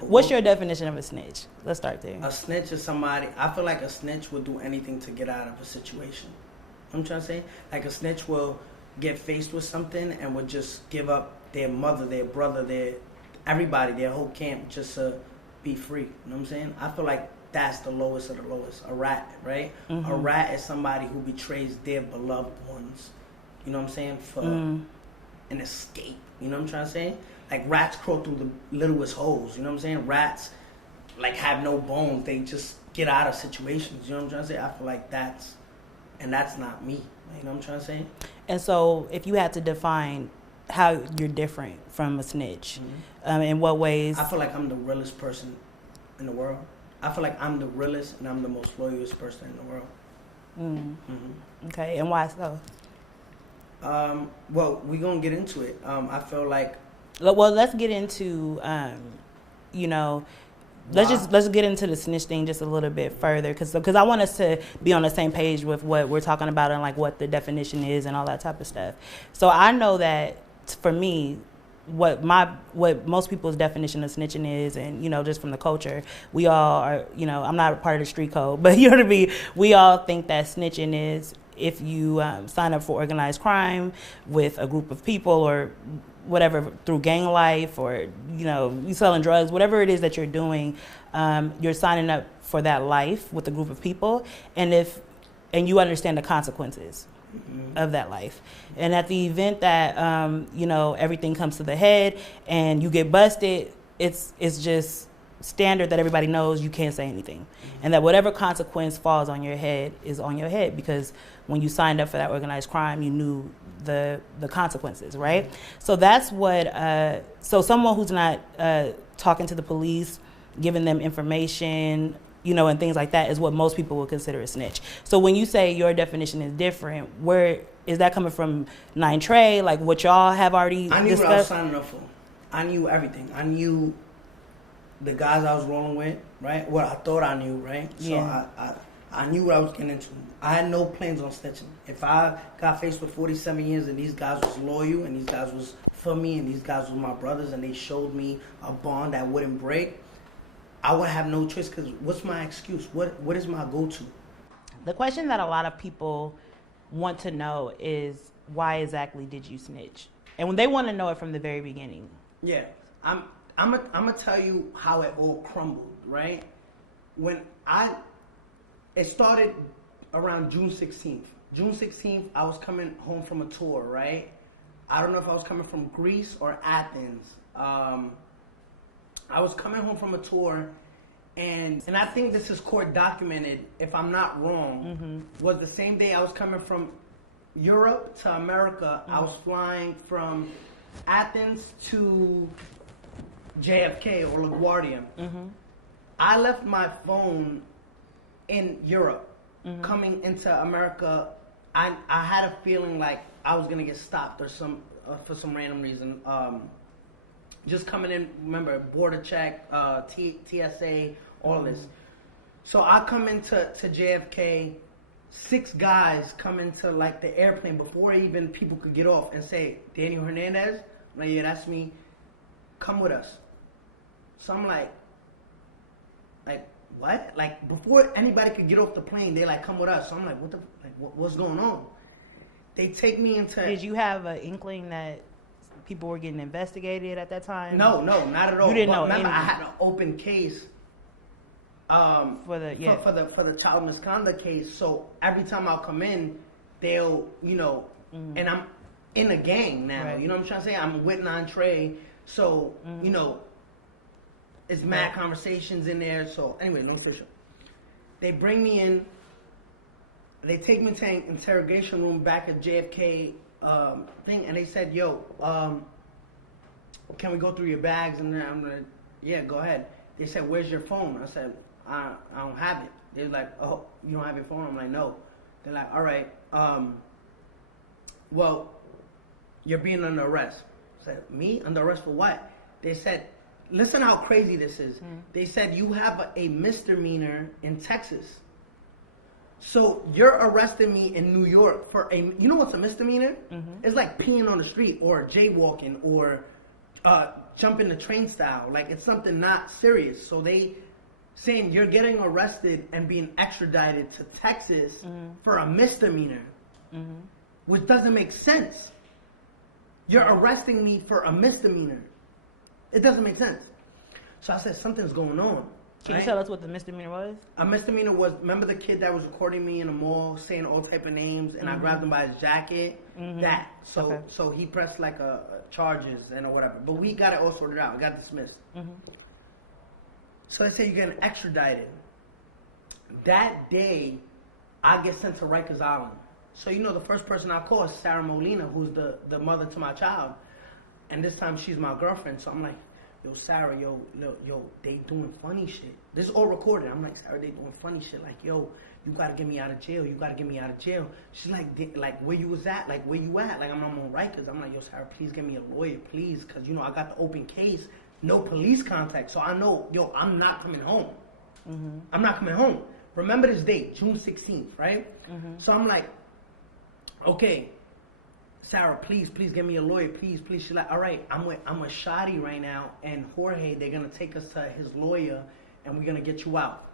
What's your definition of a snitch? Let's start there. A snitch is somebody, I feel like a snitch will do anything to get out of a situation. You know what I'm trying to say? Like a snitch will get faced with something and would just give up their mother, their brother, everybody, their whole camp just to be free. You know what I'm saying? I feel like that's the lowest of the lowest. A rat, right? Mm-hmm. A rat is somebody who betrays their beloved ones. You know what I'm saying? For an escape. You know what I'm trying to say? Like rats crawl through the littlest holes. You know what I'm saying? Rats like have no bones. They just get out of situations. You know what I'm trying to say? I feel like that's not me. You know what I'm trying to say? And so if you had to define how you're different from a snitch, in what ways? I feel like I'm the realest person in the world. I feel like I'm the realest and I'm the most loyalist person in the world. Okay, and why so? Well, we're going to get into it. I feel like... Well, let's get into, let's get into the snitch thing just a little bit further because I want us to be on the same page with what we're talking about and like what the definition is and all that type of stuff. So I know that for me, what most people's definition of snitching is, and just from the culture, we all are, I'm not a part of the street code, but you know what I mean, we all think that snitching is if you sign up for organized crime with a group of people or whatever through gang life or you selling drugs, whatever it is that you're doing, you're signing up for that life with a group of people, and you understand the consequences of that life. And at the event that everything comes to the head and you get busted, it's just standard that everybody knows you can't say anything, and that whatever consequence falls on your head is on your head, because when you signed up for that organized crime, you knew the consequences, right? So that's what so someone who's not talking to the police, giving them information, and things like that is what most people would consider a snitch. So when you say your definition is different, where is that coming from? Nine Trey, like what y'all have already discussed? I knew what I was signing up for. I knew everything. I knew the guys I was rolling with, right? What I thought I knew, right? So yeah. I knew what I was getting into. I had no plans on snitching. If I got faced with 47 years and these guys was loyal and these guys was for me and these guys were my brothers and they showed me a bond that wouldn't break, I would have no choice, because what's my excuse? What is my go-to? The question that a lot of people want to know is, why exactly did you snitch? And when they want to know it from the very beginning. Yeah, I'm gonna tell you how it all crumbled, right? It started around June 16th. June 16th, I was coming home from a tour, right? I don't know if I was coming from Greece or Athens. I was coming home from a tour, and I think this is court documented, if I'm not wrong, was the same day I was coming from Europe to America. I was flying from Athens to JFK or LaGuardia. I left my phone in Europe. Coming into America, I had a feeling like I was gonna get stopped or for some random reason. Just coming in, remember, border check, TSA, all of this. So I come into JFK, 6 guys come into like the airplane before even people could get off and say, Daniel Hernandez? I'm like, yeah, that's me. Come with us. So I'm like, what? Like, before anybody could get off the plane, they like, come with us. So I'm like, what's going on? They take me into... Did you have an inkling that people were getting investigated at that time? No, not at all. You didn't know. Remember, I had an open case for the child misconduct case. So every time I'll come in, they'll, and I'm in a gang now. Right. You know what I'm trying to say? I'm with Nine Trey. So, it's mad conversations in there. So anyway, no official. They bring me in. They take me to an interrogation room back at JFK thing, and they said, "Yo, can we go through your bags?" And then I'm like, "Yeah, go ahead." They said, "Where's your phone?" I said, "I don't have it." They're like, "Oh, you don't have your phone?" I'm like, "No." They're like, "All right, well, you're being under arrest." I said, "Me? Under arrest for what?" They said, listen how crazy this is. They said, "You have a misdemeanor in Texas. So you're arresting me in New York for you know what's a misdemeanor? It's like peeing on the street or jaywalking or jumping the train style. Like, it's something not serious. So they saying you're getting arrested and being extradited to Texas for a misdemeanor, which doesn't make sense. You're arresting me for a misdemeanor. It doesn't make sense. So I said, something's going on. Can you tell us what the misdemeanor was? A misdemeanor was, remember the kid that was recording me in the mall saying all type of names, and I grabbed him by his jacket? That. So he pressed like a charges and or whatever. But we got it all sorted out. We got dismissed. So they say you're getting extradited. That day, I get sent to Rikers Island. So, you know, the first person I call is Sarah Molina, who's the mother to my child. And this time she's my girlfriend. So I'm like, yo, Sarah, yo, they doing funny shit. This is all recorded. I'm like, Sarah, they doing funny shit. Like, yo, you gotta get me out of jail. You gotta get me out of jail. She's like, where you was at? Like, where you at? Like, I'm on Rikers. I'm like, yo, Sarah, please get me a lawyer, please. Because, you know, I got the open case. No police contact. So I know, yo, I'm not coming home. I'm not coming home. Remember this date, June 16th, right? So I'm like, okay, Sarah, please get me a lawyer, please. She's like, all right, I'm with Shadi right now, and Jorge, they're gonna take us to his lawyer, and we're gonna get you out.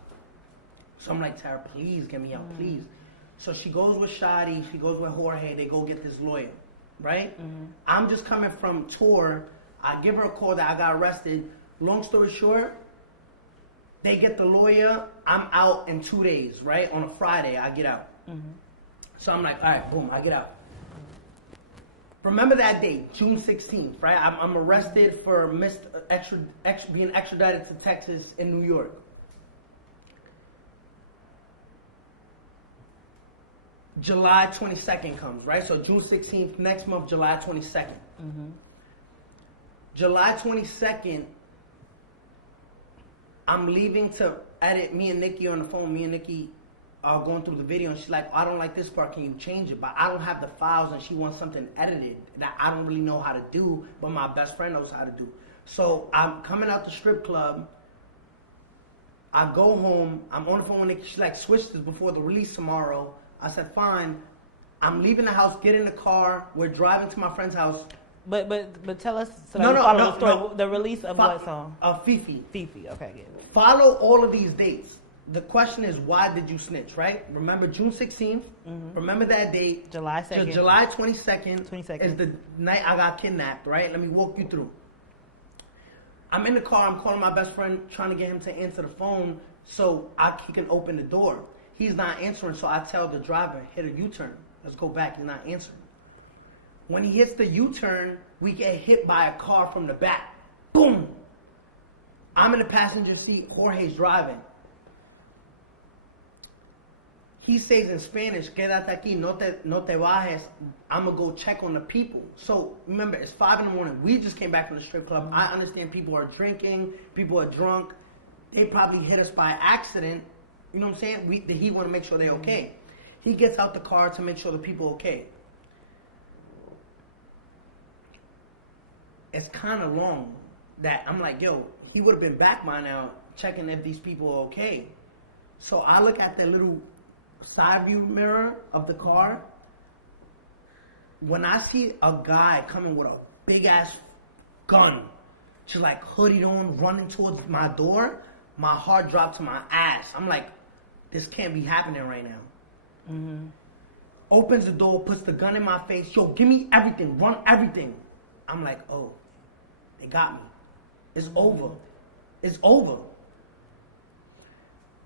So I'm like, Sarah, please get me out, please. So she goes with Shadi, she goes with Jorge, they go get this lawyer, right? I'm just coming from tour. I give her a call that I got arrested. Long story short, they get the lawyer. I'm out in 2 days, right? On a Friday, I get out. So I'm like, all right, boom, I get out. Remember that date, June 16th, right? I'm arrested for being extradited to Texas in New York. July 22nd comes, right? So June 16th, next month, July 22nd. July 22nd, I'm leaving to edit. Me and Nikki on the phone. Me and Nikki are going through the video, and she's like, I don't like this part. Can you change it? But I don't have the files, and she wants something edited that I don't really know how to do, but my best friend knows how to do. So I'm coming out the strip club. I go home. I'm on the phone with Nikki. She's like, switch this before the release tomorrow. I said, fine. I'm leaving the house, get in the car. We're driving to my friend's house. But tell us, so that we follow the story. The release of what song? Fifi. Fifi, okay, good. Follow all of these dates. The question is, why did you snitch, right? Remember June 16th. Remember that date. July 2nd. July 22nd is the night I got kidnapped, right? Let me walk you through. I'm in the car. I'm calling my best friend, trying to get him to answer the phone so he can open the door. He's not answering, so I tell the driver, hit a U-turn. Let's go back. He's not answering. When he hits the U-turn, we get hit by a car from the back. Boom! I'm in the passenger seat. Jorge's driving. He says in Spanish, quédate aquí, no te bajes. I'm going to go check on the people. So, remember, it's 5 in the morning. We just came back from the strip club. I understand people are drinking. People are drunk. They probably hit us by accident. You know what I'm saying? He want to make sure they're okay. He gets out the car to make sure the people are okay. It's kind of long that I'm like, yo, he would have been back by now checking if these people are okay. So I look at the little side view mirror of the car. When I see a guy coming with a big ass gun, just like hoodied on, running towards my door, my heart dropped to my ass. I'm like, this can't be happening right now. Opens the door, puts the gun in my face. Yo, give me everything, run everything. I'm like, oh, they got me. It's over. It's over.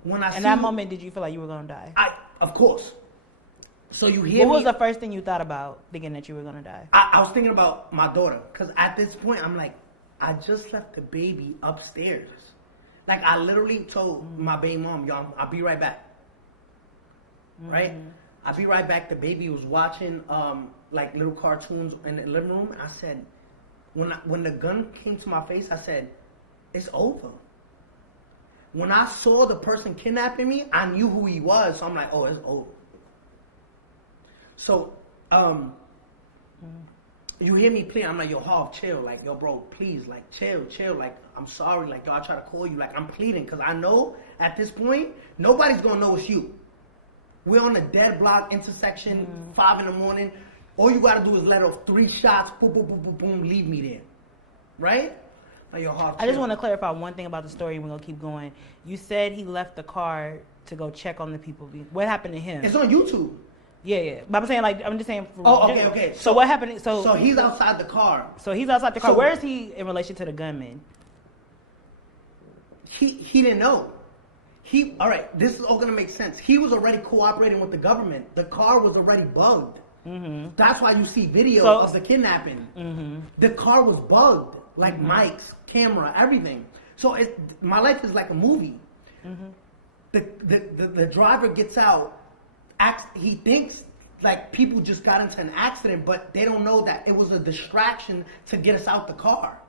When I in that moment, did you feel like you were gonna die? Of course. So you hear What was the first thing you thought about thinking that you were gonna die? I was thinking about my daughter, because at this point I'm like, I just left the baby upstairs. Like, I literally told my baby mom, yo, I'll be right back. Right? I'll be right back. The baby was watching like little cartoons in the living room. I said, when the gun came to my face, I said, it's over. When I saw the person kidnapping me, I knew who he was. So I'm like, oh, it's over. So, you hear me pleading. I'm like, yo, Harv, chill. Like, yo, bro, please, like, chill. Like, I'm sorry. Like, yo, I try to call you. Like, I'm pleading because I know at this point, nobody's going to know it's you. We're on a dead block intersection, 5 in the morning. All you got to do is let off 3 shots, boom, boom, boom, boom, boom, leave me there. right? Like, yo, Hov, I just want to clarify one thing about the story. We're gonna keep going. You said he left the car to go check on the people. What happened to him? It's on YouTube. Yeah. But I'm saying, like, I'm just saying. Okay. So what happened? So he's outside the car. So he's outside the car. Where is he in relation to the gunman? He didn't know. All right, this is all gonna make sense. He was already cooperating with the government. The car was already bugged. Mm-hmm. That's why you see video of the kidnapping. Mm-hmm. The car was bugged, like mics, camera, everything. So my life is like a movie. Mm-hmm. The driver gets out. He thinks like people just got into an accident, but they don't know that it was a distraction to get us out the car.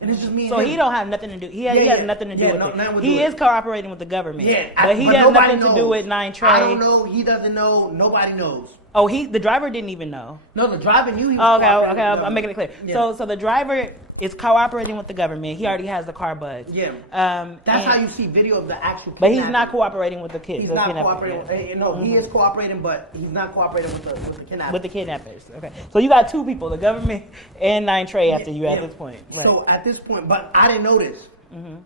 And it's just me. So he don't have nothing to do. He has nothing to do with it. He is cooperating with the government. Yeah, but he has nothing to do with 9 Trey. I don't know. He doesn't know. Nobody knows. Oh, the driver didn't even know. No, the driver knew he was. Okay. I'm making it clear. Yeah. So the driver is cooperating with the government. He already has the car bugged. Yeah. That's how you see video of the actual. But he's not cooperating with the kids. He's not cooperating. No, he is cooperating, but he's not cooperating with the kidnappers. With the kidnappers. Okay. So you got 2 people, the government and 9 Trey after you at this point. Right. So at this point, but I didn't know this. Mm-hmm.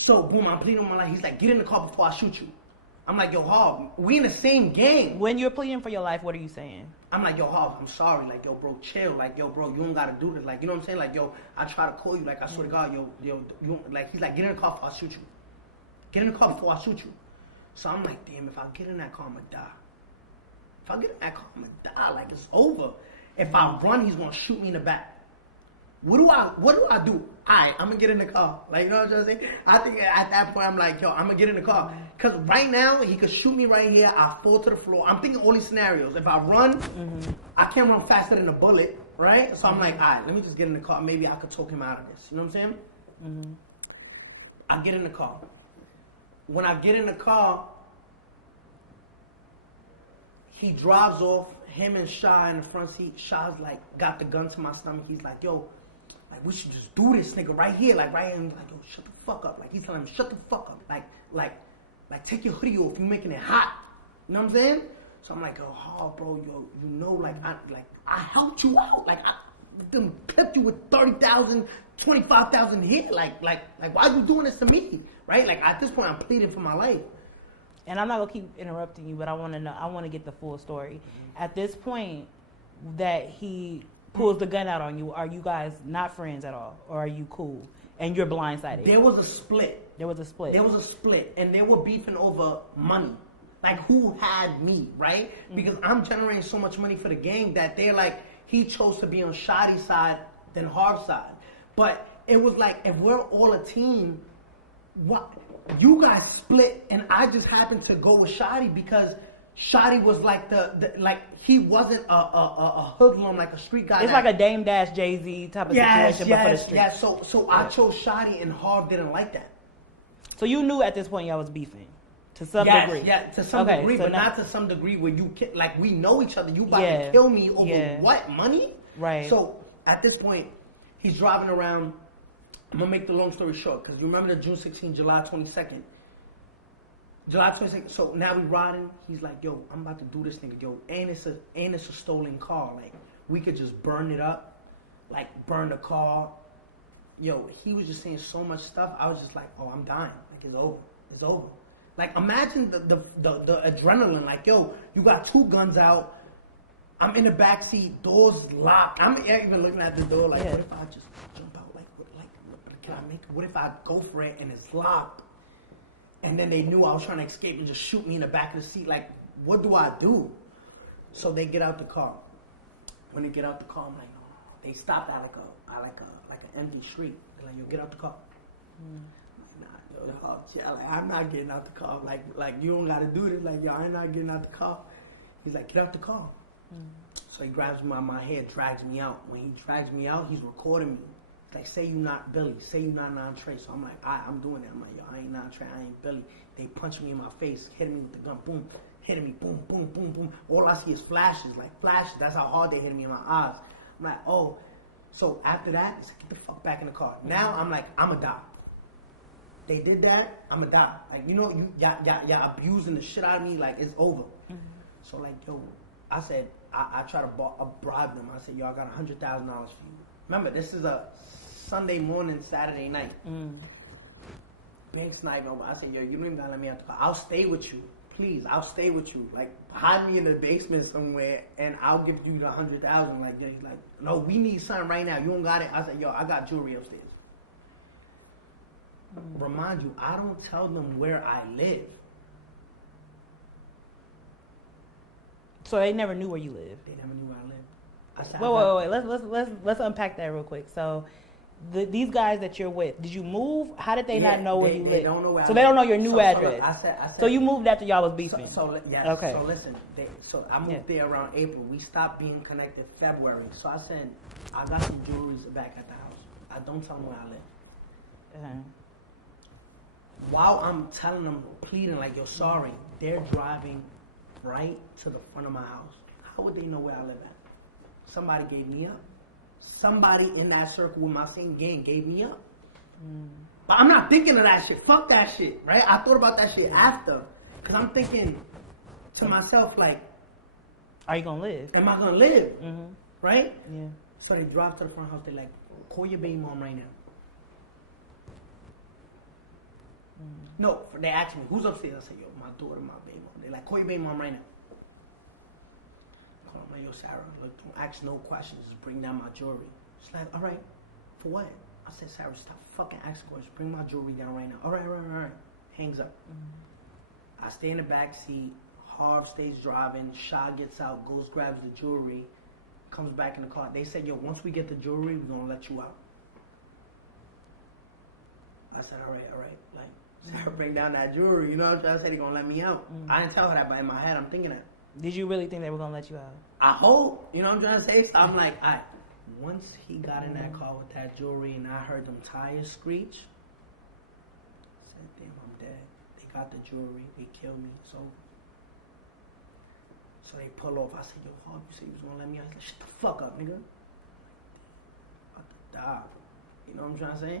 So boom, I'm pleading on my life. He's like, get in the car before I shoot you. I'm like, yo, Hov, we in the same gang. When you're pleading for your life, what are you saying? I'm like, yo, Hov, I'm sorry. Like, yo, bro, chill. Like, yo, bro, you don't gotta do this. Like, you know what I'm saying? Like, yo, I try to call you. Like, I swear to God, yo, you, like, he's like, get in the car before I shoot you. Get in the car before I shoot you. So I'm like, damn, if I get in that car, I'm gonna die. If I get in that car, I'm gonna die. Like, it's over. If I run, he's gonna shoot me in the back. What do I do? Alright, I'm gonna get in the car. Like, you know what I'm saying? I think at that point I'm like, yo, I'm gonna get in the car. Cause right now he could shoot me right here, I fall to the floor. I'm thinking all these scenarios. If I run, I can't run faster than a bullet, right? So I'm like, alright, let me just get in the car. Maybe I could talk him out of this. You know what I'm saying? I get in the car. When I get in the car, he drives off, him and Shy in the front seat. Shy's like, got the gun to my stomach. He's like, yo, like, we should just do this, nigga, right here. Like, right here. And like, yo, shut the fuck up. Like, he's telling him, shut the fuck up. Like, take your hoodie off. You're making it hot. You know what I'm saying? So I'm like, oh, bro, yo, you know, like, I helped you out. Like, I done clipped you with 30,000, 25,000 hit. Like, why are you doing this to me? Right? Like, at this point, I'm pleading for my life. And I'm not gonna keep interrupting you, but I want to know. I want to get the full story. At this point, that he pulls the gun out on you, are you guys not friends at all, or are you cool? And you're blindsided. There was a split. There was a split, and they were beefing over money. Like, who had me, right? Because I'm generating so much money for the gang that they're like, he chose to be on Shadi's side than Hov's side. But it was like, if we're all a team, what? You guys split, and I just happened to go with Shadi because Shadi was like like he wasn't a hoodlum, like a street guy. It's like a Dame Dash Jay-Z type of situation, but for the street. Yeah, so I chose Shadi, and Hov didn't like that. So you knew at this point y'all was beefing to some degree. Yeah, to some degree, but not to some degree where you like we know each other. You about to kill me over what? Money? Right. So at this point, he's driving around. I'm gonna make the long story short, because you remember the June 16th, July 22nd. July 22nd, so now we riding. He's like, yo, I'm about to do this nigga, yo, and it's a stolen car. Like, we could just burn it up, like burn the car. Yo, he was just saying so much stuff. I was just like, oh, I'm dying. Like, it's over. It's over. Like, imagine the adrenaline. Like, yo, you got 2 guns out. I'm in the backseat, doors locked. I'm even looking at the door like, what if I just jump out? Can I make it? What if I go for it and it's locked? And then they knew I was trying to escape and just shoot me in the back of the seat. Like, what do I do? So they get out the car. When they get out the car, I'm like, oh. They stopped at like an empty street. They're like, yo, get out the car. I'm like, nah, yo, like, I'm not getting out the car. Like you don't gotta do this. Like, yo, I'm not getting out the car. He's like, get out the car. So he grabs me by my hair, drags me out. When he drags me out, he's recording me. Like, say you not Billy, say you not 9 Trey. So I'm like, I'm doing that. I'm like, yo, I ain't 9 Trey, I ain't Billy. They punch me in my face, hitting me with the gun, boom, hitting me, boom, boom, boom, boom. All I see is flashes, like flashes. That's how hard they hitting me in my eyes. I'm like, oh. So after that, it's like, get the fuck back in the car. Now I'm like, I'ma die. They did that, I'ma die. Like, you know, y'all abusing the shit out of me, like, it's over. So like, yo, I said, I try to bribe them. I said, yo, I got $100,000 for you. Remember, this is a Sunday morning, Saturday night. Big sniper. I said, yo, you don't even gotta let me out the car. I'll stay with you. Please, I'll stay with you. Like, hide me in the basement somewhere, and I'll give you the 100,000. Like, he's like, no, we need something right now. You don't got it. I said, yo, I got jewelry upstairs. Remind you, I don't tell them where I live. So they never knew where you lived. They never knew where I lived. I said, wait. Let's unpack that real quick. So, these guys that you're with, did you move? How did they not know where you live? They don't know where. So they don't know your new address. I said. So you moved after y'all was beefing. Yes. Okay. So listen. So I moved there around April. We stopped being connected February. So I said, I got some jewelry back at the house. I don't tell them where I live. While I'm telling them, pleading like, you're sorry, they're driving right to the front of my house. How would they know where I live at? Somebody gave me up. Somebody in that circle with my same gang gave me up. But I'm not thinking of that shit. Fuck that shit, right? I thought about that shit after. Because I'm thinking to myself, like, are you going to live? Am I going to live? Right? Yeah. So they drive to the front house. They're like, call your baby mom right now. No, they asked me, who's upstairs? I said, yo, my daughter, my baby mom. They're like, call your baby mom right now. I'm like, yo, Sarah, look, don't ask no questions. Just bring down my jewelry. She's like, all right, for what? I said, Sarah, stop fucking asking questions. Bring my jewelry down right now. All right. Hangs up. I stay in the back seat. Harv stays driving. Shah gets out, goes, grabs the jewelry, comes back in the car. They said, yo, once we get the jewelry, we're going to let you out. I said, all right. Like, Sarah, bring down that jewelry. You know what I'm trying to say? They're going to let me out. I didn't tell her that, but in my head, I'm thinking that. Did you really think they were going to let you out? I hope. You know what I'm trying to say? So I'm like, all right. Once he got in that car with that jewelry and I heard them tires screech, I said, damn, I'm dead. They got the jewelry. They killed me. So they pull off. I said, yo, Harv, you said you was going to let me out? I said, shut the fuck up, nigga. I'm about to die. You know what I'm trying to say?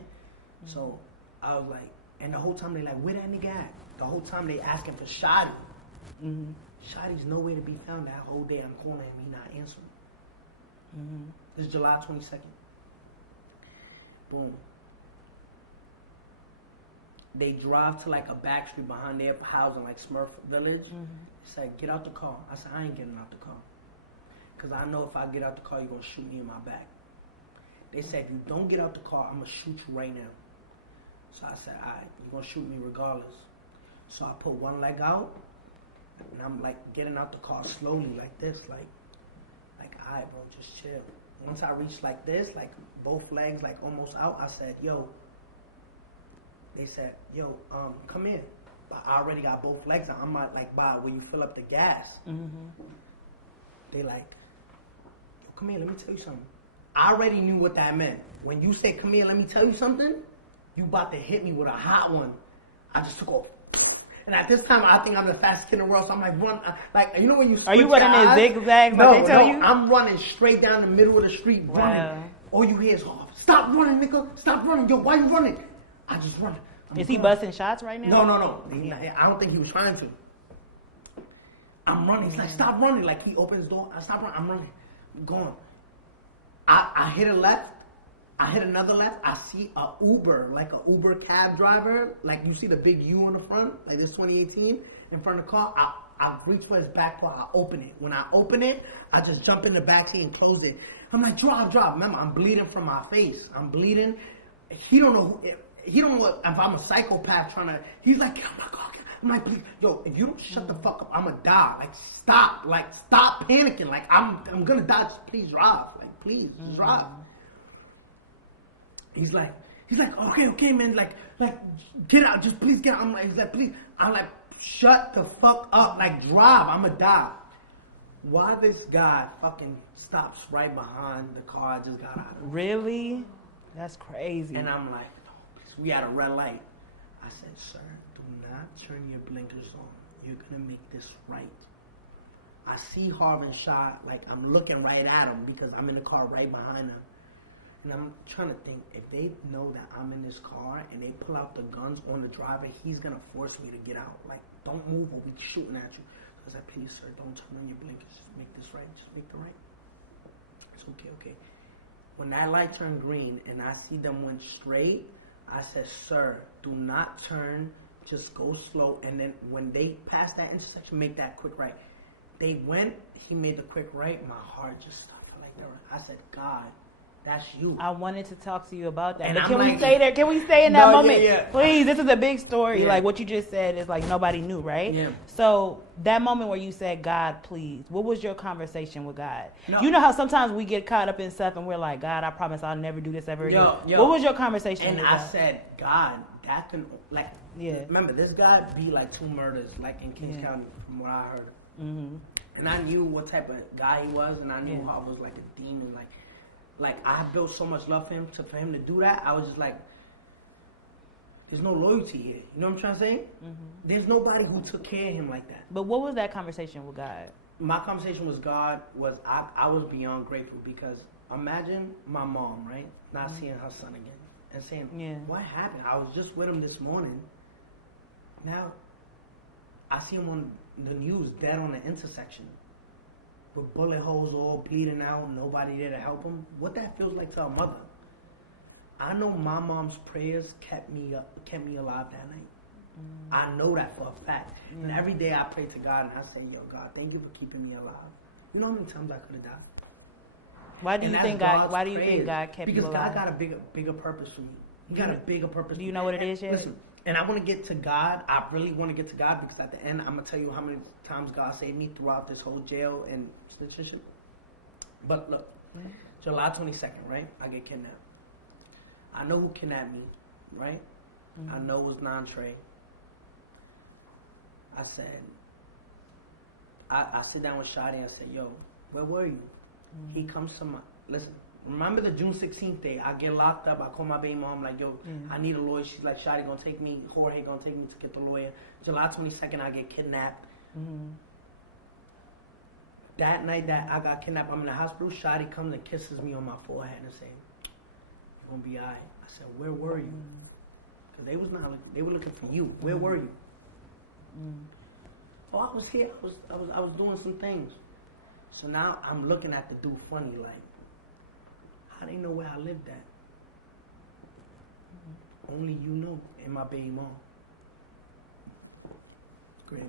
So I was like, and the whole time they like, where that nigga at? The whole time they asking for Shotty. Shotty's nowhere to be found that whole day. I'm calling him, he not answering. This is July 22nd. Boom. They drive to like a back street behind their house in like Smurf Village. It's like, get out the car. I said, I ain't getting out the car. Because I know if I get out the car, you're going to shoot me in my back. They said, if you don't get out the car, I'm going to shoot you right now. So I said, all right, you're going to shoot me regardless. So I put one leg out, and I'm like getting out the car slowly like this, like all right, bro, just chill. Once I reached like this, like both legs like almost out, I said, yo. They said, yo, come in. But I already got both legs out. I'm not like by where you fill up the gas. They like, yo, come here, let me tell you something. I already knew what that meant. When you say, come here, let me tell you something, you about to hit me with a hot one. I just took off. And at this time, I think I'm the fastest kid in the world, so I'm like, run. Like, you know when you switch Are you running in zigzags like they tell you? I'm running straight down the middle of the street, running. All you hear is, oh, stop running, nigga. Stop running. Yo, why you running? I just run. Is he busting shots right now? No. I don't think he was trying to. I'm running. He's like, stop running. Like, he opens the door. I stop running. I'm running. I'm going. I hit a left. I hit another left. I see a Uber, like a Uber cab driver. Like you see the big U on the front, like this 2018 in front of the car. I reach for his back part. I open it. When I open it, I just jump in the back seat and close it. I'm like, drive. Remember, I'm bleeding from my face. I'm bleeding. He don't know. He don't know if I'm a psychopath trying to. He's like, oh my God. I'm like, please, yo, if you don't shut the fuck up, I'ma die. Like, stop panicking. Like, I'm gonna die. Just please drive. Like, please, just drive. He's like, okay, man, like, get out, just please get out. He's like, please. I'm like, shut the fuck up, like, drive, I'ma die. Why this guy fucking stops right behind the car I just got out of? Really? That's crazy. And I'm like, no, please, we at a red light. I said, sir, do not turn your blinkers on. You're gonna make this right. I see Harvin shot, like, I'm looking right at him because I'm in the car right behind him. And I'm trying to think, if they know that I'm in this car and they pull out the guns on the driver, he's going to force me to get out. Like, don't move or we'll be shooting at you. So I was like, please, sir, don't turn on your blinkers. Just make this right. Just make the right. It's okay. When that light turned green and I see them went straight, I said, sir, do not turn, just go slow. And then when they pass that intersection, make that quick right. They went, he made the quick right, my heart just stopped like that. I said, God, that's you. I wanted to talk to you about that. And But I'm can we like, stay there? Can we stay in that no, moment? yeah. Please, this is a big story. Yeah. Like what you just said is like nobody knew, right? Yeah. So that moment where you said, God, please, what was your conversation with God? No. You know how sometimes we get caught up in stuff and we're like, God, I promise I'll never do this ever again. What was your conversation and with I God? said, God, that can, like, Yeah. remember, this guy beat like 2 murders, like in Kings County, from what I heard. Mm-hmm. And I knew what type of guy he was, and I knew how it was like a demon. Like I built so much love for him. For him to do that, I was just like, there's no loyalty here. You know what I'm trying to say? Mm-hmm. There's nobody who took care of him like that. But what was that conversation with God? My conversation with God was I was beyond grateful, because imagine my mom, right, not seeing her son again and saying, what happened? I was just with him this morning. Now I see him on the news dead on the intersection with bullet holes all bleeding out, nobody there to help him. What that feels like to a mother. I know my mom's prayers kept me alive that night. I know that for a fact. And every day I pray to God and I say, yo, God, thank you for keeping me alive. You know how many times I could have died? Why do you think God kept you alive? Because God got a bigger purpose for me. He got a bigger purpose. Do you know what it is yet? Listen, and I want to get to God. I really want to get to God, because at the end, I'm going to tell you how many times God saved me throughout this whole jail and shit. But look, July 22nd, right? I get kidnapped. I know who kidnapped me, right? I know it was Trey. I said, I sit down with Shadi and I said, yo, where were you? He comes to my, listen, remember the June 16th day, I get locked up, I call my baby mom, like, yo, I need a lawyer. She's like, Shadi gonna take me, Jorge gonna take me to get the lawyer. July 22nd, I get kidnapped. That night that I got kidnapped, I'm in the hospital, Shadi comes and kisses me on my forehead and say, you're gonna be all right. I said, where were you? Because they was not looking, they were looking for you. Where were you? Oh, I was here. I was doing some things. So now I'm looking at the dude funny, like, how they know where I lived at? Only you know, and my baby mom. Great.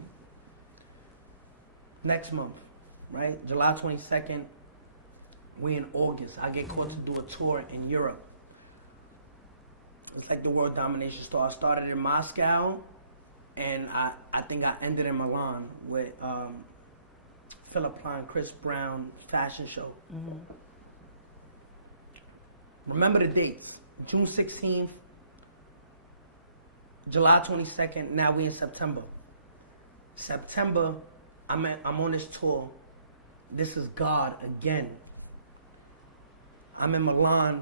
Next month, right? July 22nd, we in August. I get called to do a tour in Europe. It's like the world domination tour. I started in Moscow, and I think I ended in Milan with Philip Klein, Chris Brown fashion show. Remember the dates: June 16th, July 22nd. Now we in September. September, I'm on this tour. This is God again. I'm in Milan.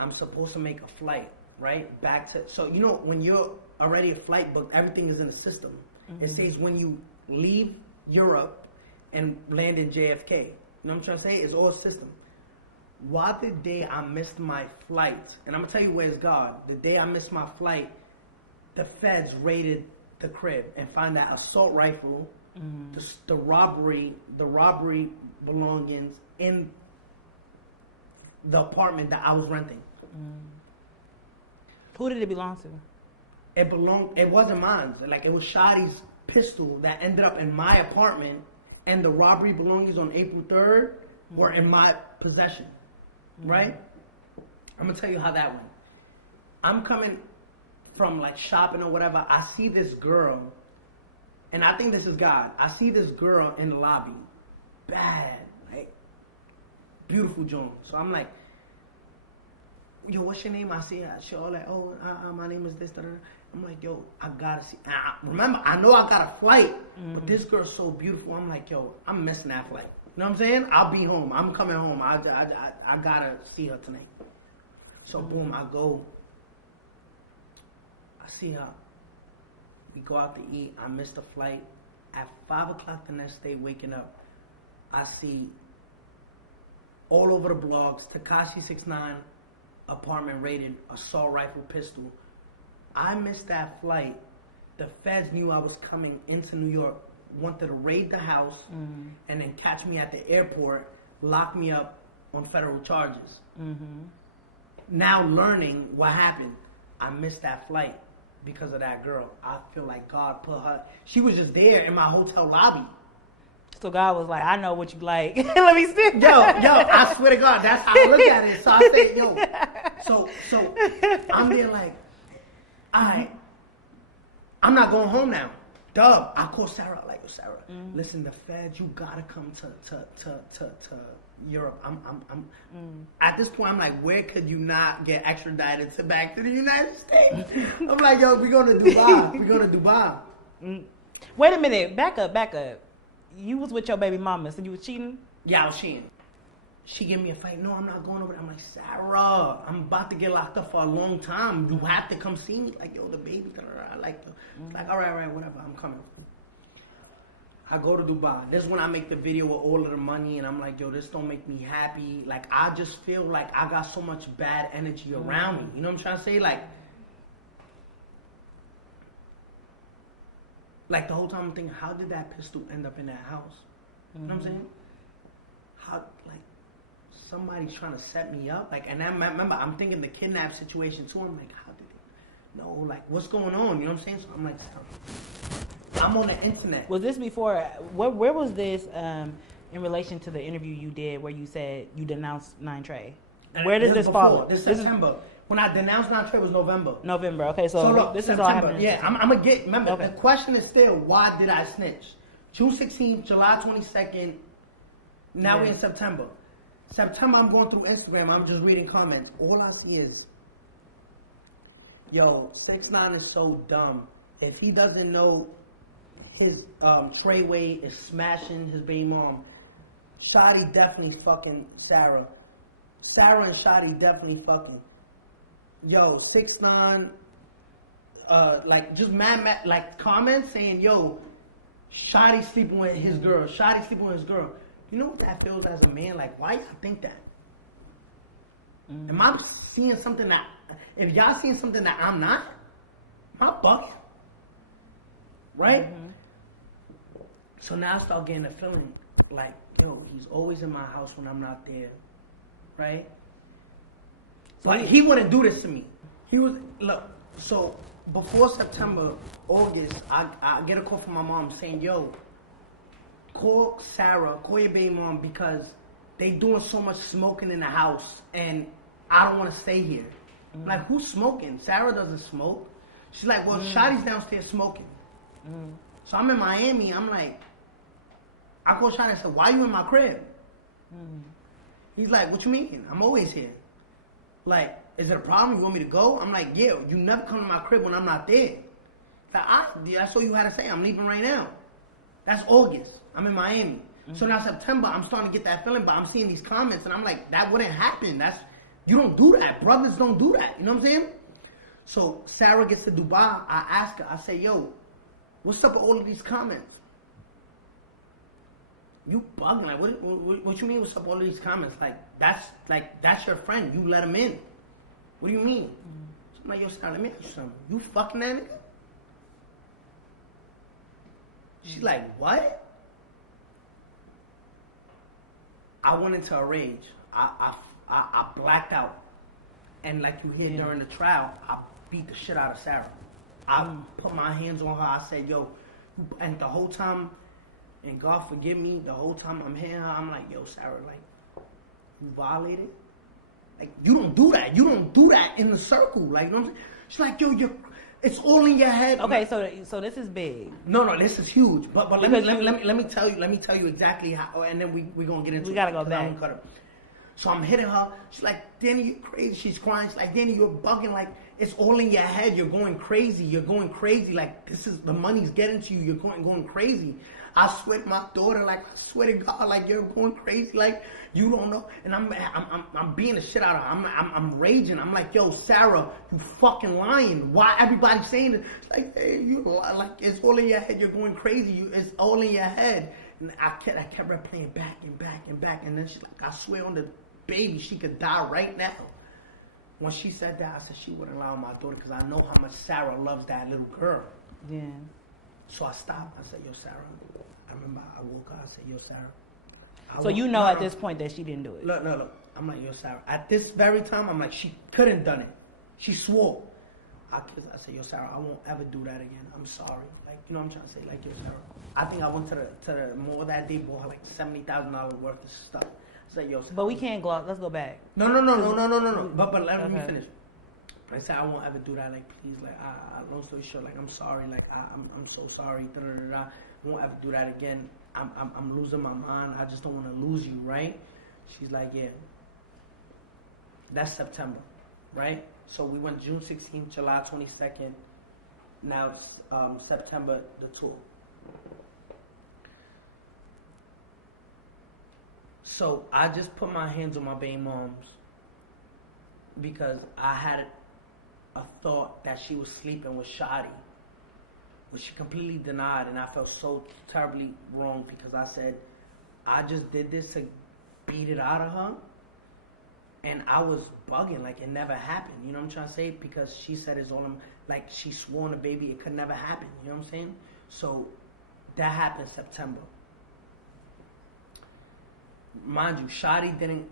I'm supposed to make a flight, right? Back to, so you know when you're already a flight booked, everything is in the system. It says when you leave Europe and land in JFK. You know what I'm trying to say? It's all system. Why the day I missed my flight, and I'm gonna tell you where's God. The day I missed my flight, the feds raided the crib and found that assault rifle, the robbery belongings in the apartment that I was renting. Who did it belong to? It wasn't mine. Like, it was Shadi's pistol that ended up in my apartment, and the robbery belongings on April 3rd were in my possession. Right? I'm gonna tell you how that went. I'm coming from like shopping or whatever. I see this girl, and I think this is God. I see this girl in the lobby, bad, like beautiful Joan. So I'm like, yo, what's your name? I see her. She all like, oh, my name is this. Da, da, da. I'm like, yo, I gotta see. Remember, I know I got a flight, but this girl's so beautiful. I'm like, yo, I'm missing that flight. You know what I'm saying? I'll be home. I'm coming home. I gotta see her tonight. So boom, I go. I see her. We go out to eat. I missed the flight. At 5 o'clock the next day, waking up, I see all over the blogs, Tekashi 6ixnine apartment raided, assault rifle, pistol. I missed that flight. The feds knew I was coming into New York, wanted to raid the house, and then catch me at the airport, lock me up, on federal charges. Now learning what happened, I missed that flight because of that girl. I feel like God put her. She was just there in my hotel lobby. So God was like, I know what you like. Let me see. Yo, I swear to God, that's how I look at it. So I say, yo, so I'm there like, all right, I'm not going home now. Dub, I call Sarah, like, yo, Sarah, listen, the feds, you gotta come to Europe. I'm at this point, I'm like, where could you not get extradited back to the United States? I'm like, yo, we're going to Dubai. Wait a minute, back up. You was with your baby mama, so you was cheating? Yeah, I was cheating. She gave me a fight. No, I'm not going over there. I'm like, Sarah, I'm about to get locked up for a long time. You have to come see me. Like, yo, the baby. I like the. Like, all right, whatever. I'm coming. I go to Dubai. This is when I make the video with all of the money, and I'm like, yo, this don't make me happy. Like, I just feel like I got so much bad energy around me. You know what I'm trying to say? Like the whole time I'm thinking, how did that pistol end up in that house? You know what I'm saying? How, like, somebody's trying to set me up? Like, and I remember, I'm thinking the kidnap situation too. I'm like, how did it? No, like, what's going on? You know what I'm saying? So I'm like, I'm on the internet. Was this before, where was this in relation to the interview you did where you said you denounced 9Trey? Where does this fall? This September. When I denounced 9Trey was November. November, okay, so look, this September. Is all happening. Yeah, I'm going to get, remember, the question is still, why did I snitch? June 16th, July 22nd, now we're in September. September, I'm going through Instagram, I'm just reading comments. All I see is, yo, 6ixnine is so dumb. If he doesn't know his Treyway is smashing his baby mom, Shotty definitely fucking Sarah. Sarah and Shotty definitely fucking. Yo, 6ixnine, like, just mad, like, comments saying, yo, Shotty sleeping with his girl. Shotty sleeping with his girl. You know what that feels as a man? Like, why y'all think that? Am I seeing something that, if y'all seeing something that I'm not, am I bugging? Right? So now I start getting a feeling like, yo, he's always in my house when I'm not there. Right? So like, he wouldn't do this to me. He was, look, so before September, August, I get a call from my mom saying, yo, call Sarah, call your baby mom because they doing so much smoking in the house and I don't want to stay here. I'm like, who's smoking? Sarah doesn't smoke. She's like, well, Shotty's downstairs smoking. So I'm in Miami. I'm like, I call Shotty and said, why you in my crib? He's like, what you mean? I'm always here. Like, is it a problem? You want me to go? I'm like, yeah, you never come to my crib when I'm not there. Like, that's all you had to say. I'm leaving right now. That's August. I'm in Miami. So now September, I'm starting to get that feeling, but I'm seeing these comments, and I'm like, that wouldn't happen. You don't do that. Brothers don't do that. You know what I'm saying? So Sarah gets to Dubai. I ask her, I say, yo, what's up with all of these comments? You bugging. Like, what you mean what's up with all of these comments? That's your friend. You let him in. What do you mean? So I'm like, yo, Sarah, let me ask you something. You fucking that nigga? She's like, what? I went into a rage. I blacked out. And like you hear during the trial, I beat the shit out of Sarah. I put my hands on her. I said, yo, and the whole time, and God forgive me, the whole time I'm hitting her, I'm like, yo, Sarah, like, you violated? Like, you don't do that. You don't do that in the circle. Like, you know what I'm saying? She's like, yo, it's all in your head. Okay, so this is big. No, this is huge. But let me tell you exactly how, and then we're gonna get into it. We gotta go back. So I'm hitting her. She's like, Danny, you crazy. She's crying. She's like, Danny, you're bugging. Like, it's all in your head. You're going crazy. You're going crazy. Like, this is, the money's getting to you. You're going crazy. I swear to my daughter, like, I swear to God, like, you're going crazy. Like, you don't know. And I'm beating the shit out of her. I'm raging. I'm like, yo, Sarah, you fucking lying. Why everybody's saying it? It's like, hey, you like, it's all in your head. You're going crazy. It's all in your head. And I kept replaying back and back and back. And then she's like, I swear on the baby, she could die right now. When she said that, I said she wouldn't allow my daughter because I know how much Sarah loves that little girl. Yeah. So I stopped. I said, yo, Sarah. I remember I woke up. I said, yo, Sarah. So you know at this point that she didn't do it. Look. I'm like, yo, Sarah. At this very time, I'm like, she couldn't done it. She swore. I said, yo, Sarah, I won't ever do that again. I'm sorry. Like, you know what I'm trying to say? Like, yo, Sarah. I think I went to the mall that day, bought her like $70,000 worth of stuff. I said, yo, Sarah. But we can't gloss. Let's go back. No. But let me finish. I said, I won't ever do that. Like, please, like, long story short, like, I'm sorry. Like, I'm so sorry. I won't ever do that again. I'm losing my mind. I just don't want to lose you, right? She's like, yeah. That's September, right? So we went June 16th, July 22nd. Now it's September, the tour. So I just put my hands on my baby moms because I had a thought that she was sleeping with Shadi, which she completely denied, and I felt so terribly wrong because I said, I just did this to beat it out of her. And I was bugging, like it never happened. You know what I'm trying to say? Because she said it's all, like she swore on the baby, it could never happen. You know what I'm saying? So that happened September. Mind you, Shadi didn't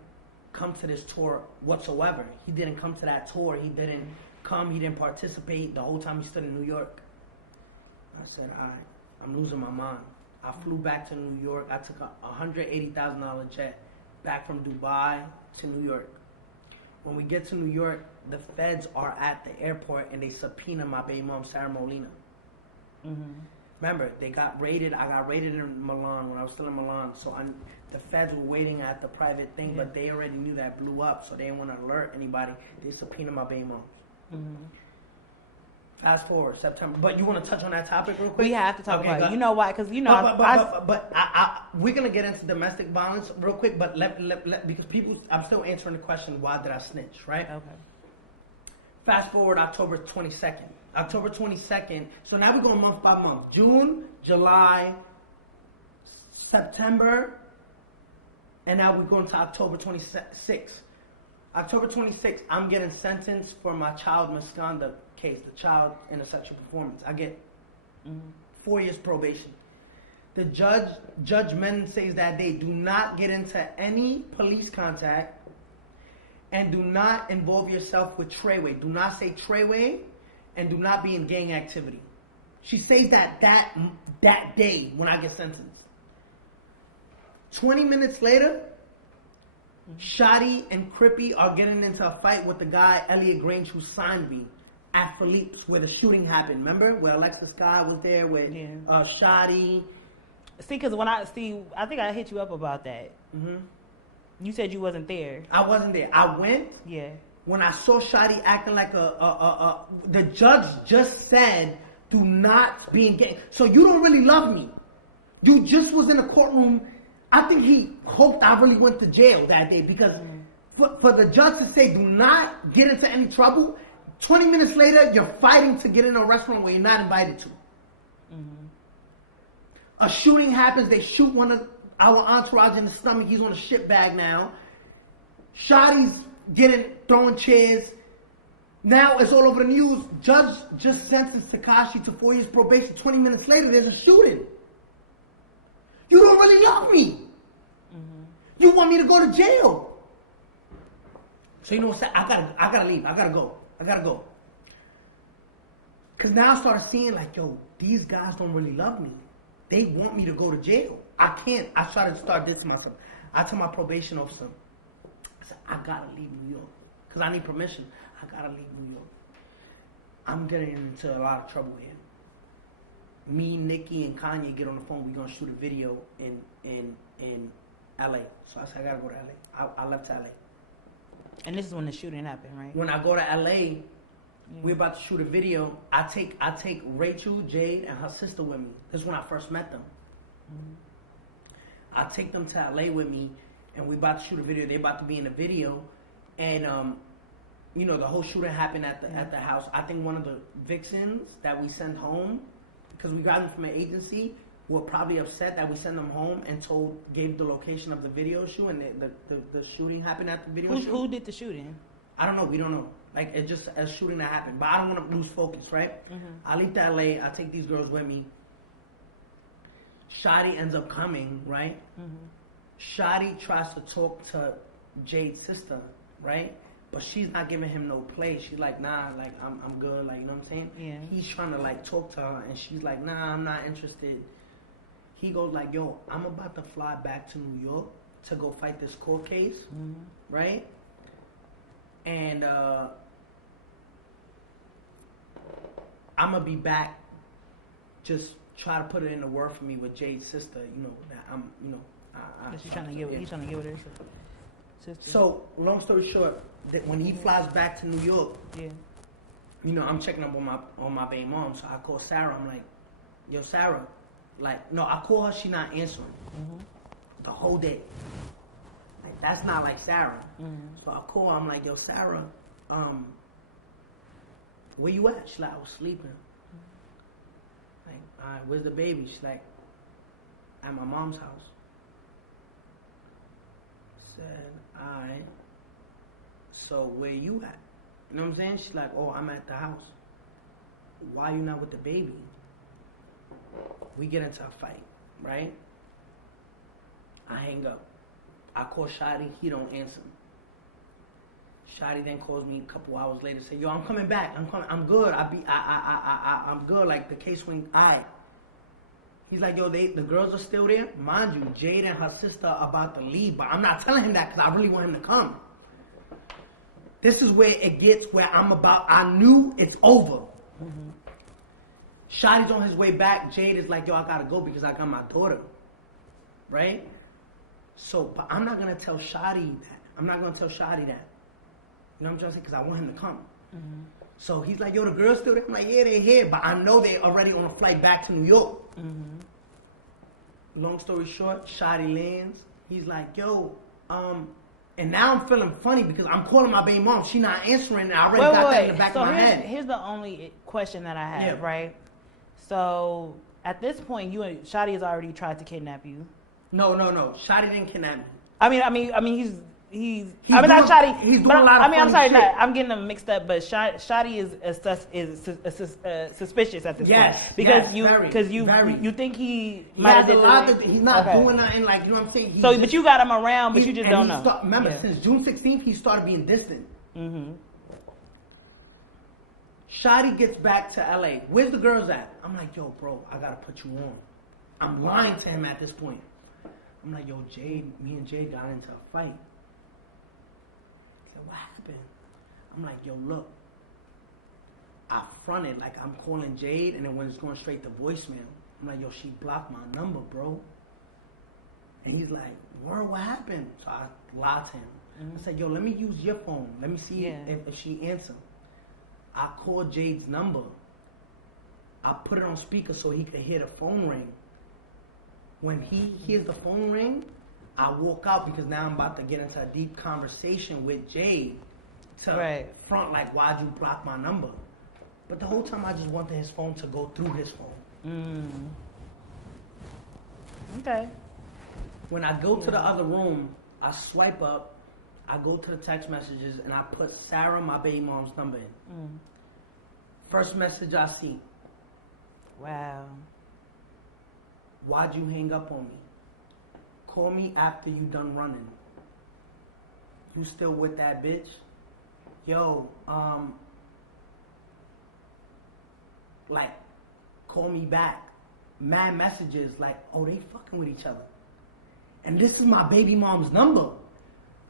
come to this tour whatsoever. He didn't come to that tour. He didn't come. He didn't participate the whole time he stood in New York. I said, all right, I'm losing my mind. I flew back to New York. I took a $180,000 jet back from Dubai to New York. When we get to New York, the feds are at the airport and they subpoena my baby mom, Sarah Molina. Mm-hmm. Remember, they got raided. I got raided in Milan when I was still in Milan. So the feds were waiting at the private thing, but they already knew that blew up, so they didn't want to alert anybody. They subpoenaed my baby moms. Mm-hmm. Fast forward, September. But you want to touch on that topic real quick? We have to talk about it. You know why? Because, you know, but we're going to get into domestic violence real quick, but let because people, I'm still answering the question, why did I snitch, right? Okay. Fast forward October 22nd. October 22nd. So now we're going month by month. June, July, September, and now we're going to October 26th. October 26th, I'm getting sentenced for my child misconduct case, the child in a sexual performance. I get 4 years probation. The Judge Men says that day, do not get into any police contact and do not involve yourself with Treyway. Do not say Treyway and do not be in gang activity. She says that day when I get sentenced. 20 minutes later, Shadi and Crippy are getting into a fight with the guy, Elliot Grange, who signed me at Philippe's where the shooting happened. Remember? Where Alexis Sky was there, where Shadi. See, because I think I hit you up about that. Mm-hmm. You said you wasn't there. I wasn't there. I went. Yeah. When I saw Shadi acting like the judge just said, do not be in gang. So you don't really love me. You just was in a courtroom. I think he hoped I really went to jail that day because for the judge to say, do not get into any trouble, 20 minutes later, you're fighting to get in a restaurant where you're not invited to. Mm-hmm. A shooting happens. They shoot one of our entourage in the stomach. He's on a shit bag now. Shadi's throwing chairs. Now it's all over the news. Judge just sentenced Tekashi to 4 years probation. 20 minutes later, there's a shooting. You don't really love me. Mm-hmm. You want me to go to jail. So you know what? I gotta leave. I gotta go. Cause now I started seeing like, yo, these guys don't really love me. They want me to go to jail. I can't. I started to start this to myself. I told my probation officer, I said, I gotta leave New York. Cause I need permission. I gotta leave New York. I'm getting into a lot of trouble here. Me, Nikki, and Kanye get on the phone. We're gonna shoot a video in LA. So I said, I gotta go to LA. I left LA. And this is when the shooting happened, right? When I go to LA, we're about to shoot a video. I take Rachel, Jade, and her sister with me. This is when I first met them. Mm-hmm. I take them to LA with me, and we're about to shoot a video. They're about to be in the video, and the whole shooting happened at the house. I think one of the vixens that we sent home, because we got them from an agency, were probably upset that we sent them home and gave the location of the video shoot, and the shooting happened at the video shoot. Who did the shooting? I don't know. We don't know. Like, it's just a shooting that happened. But I don't want to lose focus, right? Mm-hmm. I leave to LA. I take these girls with me. Shadi ends up coming, right? Mm-hmm. Shotty tries to talk to Jade's sister, right? But she's not giving him no play. She's like, nah, like I'm good, like, you know what I'm saying? Yeah. He's trying to like talk to her, and she's like, nah, I'm not interested. He goes like, yo, I'm about to fly back to New York to go fight this court case, right? And I'm gonna be back. Just try to put it in the word for me with Jade's sister. You know that I'm, you know, He's trying to get with her sister. So long story short, that when he flies back to New York, yeah, you know, I'm checking up on my baby mom. So I call Sarah. I'm like, yo, Sarah. Like, no, I call her. She not answering the whole day. Like, that's not like Sarah. So I call her. I'm like, yo, Sarah, where you at? She's like, I was sleeping. Like, all right, where's the baby? She's like, at my mom's house. Said, all right. So where you at? You know what I'm saying? She's like, oh, I'm at the house. Why you not with the baby? We get into a fight, right? I hang up. I call Shotty. He don't answer. Shotty then calls me a couple hours later. Say, yo, I'm coming back. I'm coming. I'm good. I'm good. Like the case went. Alright. He's like, yo, the girls are still there. Mind you, Jade and her sister are about to leave, but I'm not telling him that because I really want him to come. This is where it gets where I knew it's over. Shotty's on his way back. Jade is like, yo, I gotta go because I got my daughter. Right? So, but I'm not gonna tell Shotty that. I'm not gonna tell Shotty that. You know what I'm trying to say? Because I want him to come. So he's like, yo, the girls still there? I'm like, yeah, they're here. But I know they're already on a flight back to New York. Long story short, Shotty lands. He's like, yo, and now I'm feeling funny because I'm calling my baby mom. She not answering, and I already got that in the back of my head. Here's the only question that I have, right? So at this point, you and Shotty has already tried to kidnap you. No. Shotty didn't kidnap me. I mean, he's He's not Shotty. He's doing a lot of I'm sorry, shit. I'm getting them mixed up. But Shotty is suspicious at this point because you think he might have did he's not doing nothing, like, you know what I'm saying. But you got him around, but you just don't know. Remember, since June 16th, he started being distant. Shotty gets back to LA. Where's the girls at? I'm like, yo, bro, I gotta put you on. I'm lying to him at this point. I'm like, yo, me and Jade got into a fight. What happened? I'm like, yo, look. I fronted like I'm calling Jade, and then when it's going straight to voicemail, I'm like, yo, she blocked my number, bro. And he's like, what happened? So I lied to him. I said, yo, let me use your phone. Let me see if she answers. I called Jade's number. I put it on speaker so he could hear the phone ring. When he hears the phone ring, I walk out because now I'm about to get into a deep conversation with Jade to front like, why'd you block my number? But the whole time I just wanted his phone to go through his phone. Okay. When I go to the other room, I swipe up, I go to the text messages, and I put Sarah, my baby mom's number in. First message I see. Wow. Why'd you hang up on me? Call me after you done running. You still with that bitch? Yo, like, call me back. Mad messages like, oh, they fucking with each other. And this is my baby mom's number.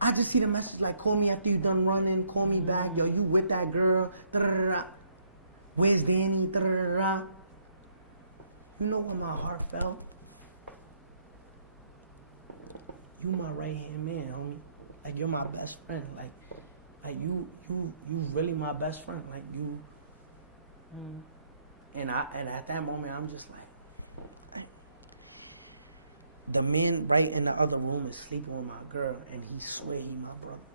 I just see the message like, call me after you done running. Call me back. Yo, you with that girl? Da-da-da-da. Where's Danny? Da-da-da-da. You know where my heart felt? You my right hand man, homie. Like, you're my best friend. Like you really my best friend. Like, you. And at that moment, I'm just like, the man right in the other room is sleeping with my girl, and he swear he my brother.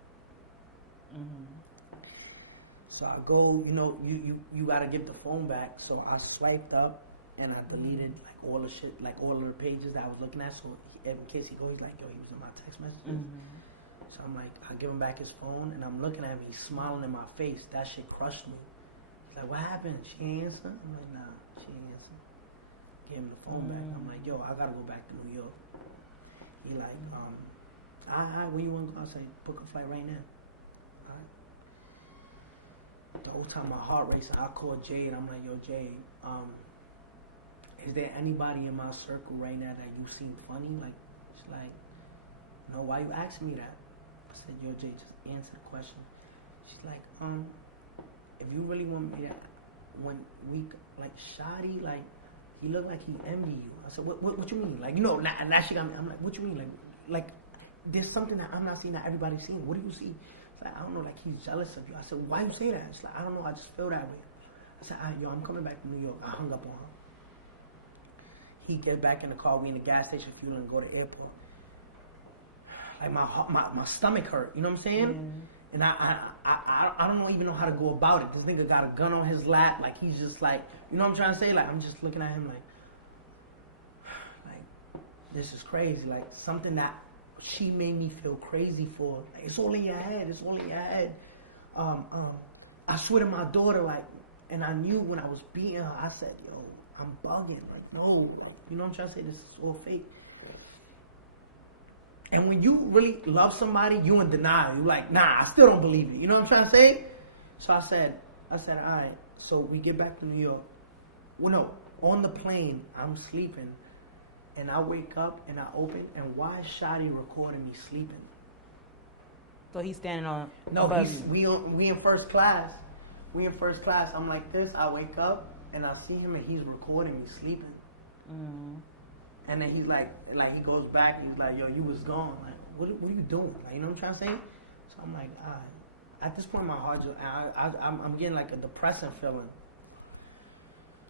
So I go, you know, you gotta give the phone back. So I swiped up and I deleted like all the shit, like all of the pages that I was looking at. So in case he goes, he's like, yo, he was in my text messages. So I'm like, I give him back his phone, and I'm looking at him. He's smiling in my face. That shit crushed me. He's like, what happened? She ain't answer? I'm like, nah, she ain't answer. Gave him the phone back. I'm like, yo, I gotta go back to New York. He like, where you want to go? I say, book a flight right now. All right. The whole time my heart racing, I call Jade. I'm like, yo, Jade, is there anybody in my circle right now that you seem funny? Like, she's like, no, why you asking me that? I said, yo, Jade, just answer the question. She's like, if you really want me to, when we, like, Shoddy, like, he looked like he envy you. I said, what you mean? Like, you know, now she got me, I'm like, what you mean? Like, there's something that I'm not seeing that everybody's seeing. What do you see? It's like, I don't know, like, he's jealous of you. I said, why you say that? It's like, I don't know, I just feel that way. I said, yo, I'm coming back to New York. I hung up on her. He gets back in the car, we in the gas station fueling and go to the airport. Like, my stomach hurt, you know what I'm saying? Yeah. And I don't even know how to go about it. This nigga got a gun on his lap, like, he's just like, you know what I'm trying to say? Like, I'm just looking at him like, this is crazy. Like, something that she made me feel crazy for. Like, it's all in your head. It's all in your head. I swear to my daughter, like, and I knew when I was beating her, I said, yo, I'm bugging. Like, no. You know what I'm trying to say? This is all fake. And when you really love somebody, you in denial. You like, nah, I still don't believe it. You know what I'm trying to say? So I said, all right. So we get back to New York. Well, no, on the plane, I'm sleeping. And I wake up and I open, and why is Shoddy recording me sleeping? So he's standing on. No, we in first class. We in first class. I'm like this. I wake up and I see him, and he's recording me sleeping. Mm-hmm. And then he's like he goes back and he's like, yo, you was gone. Like, what are you doing? Like, you know what I'm trying to say? So I'm like, at this point, my heart just, I'm getting like a depressing feeling.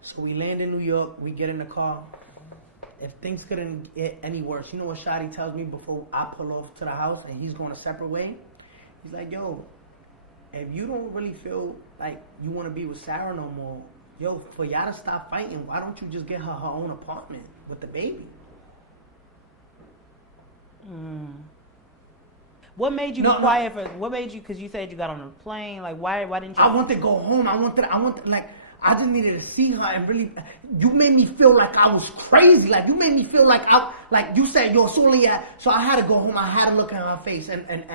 So we land in New York. We get in the car. If things couldn't get any worse, you know what Shoddy tells me before I pull off to the house and he's going a separate way? He's like, yo, if you don't really feel like you want to be with Sarah no more, yo, for y'all to stop fighting, why don't you just get her own apartment with the baby? What made you be quiet for? What made you? Because you said you got on a plane. Like, why didn't you? I want to go home. I want like. I just needed to see her and really. You made me feel like I was crazy. Like, you made me feel like like you said, yo, so I had to go home. I had to look at her face and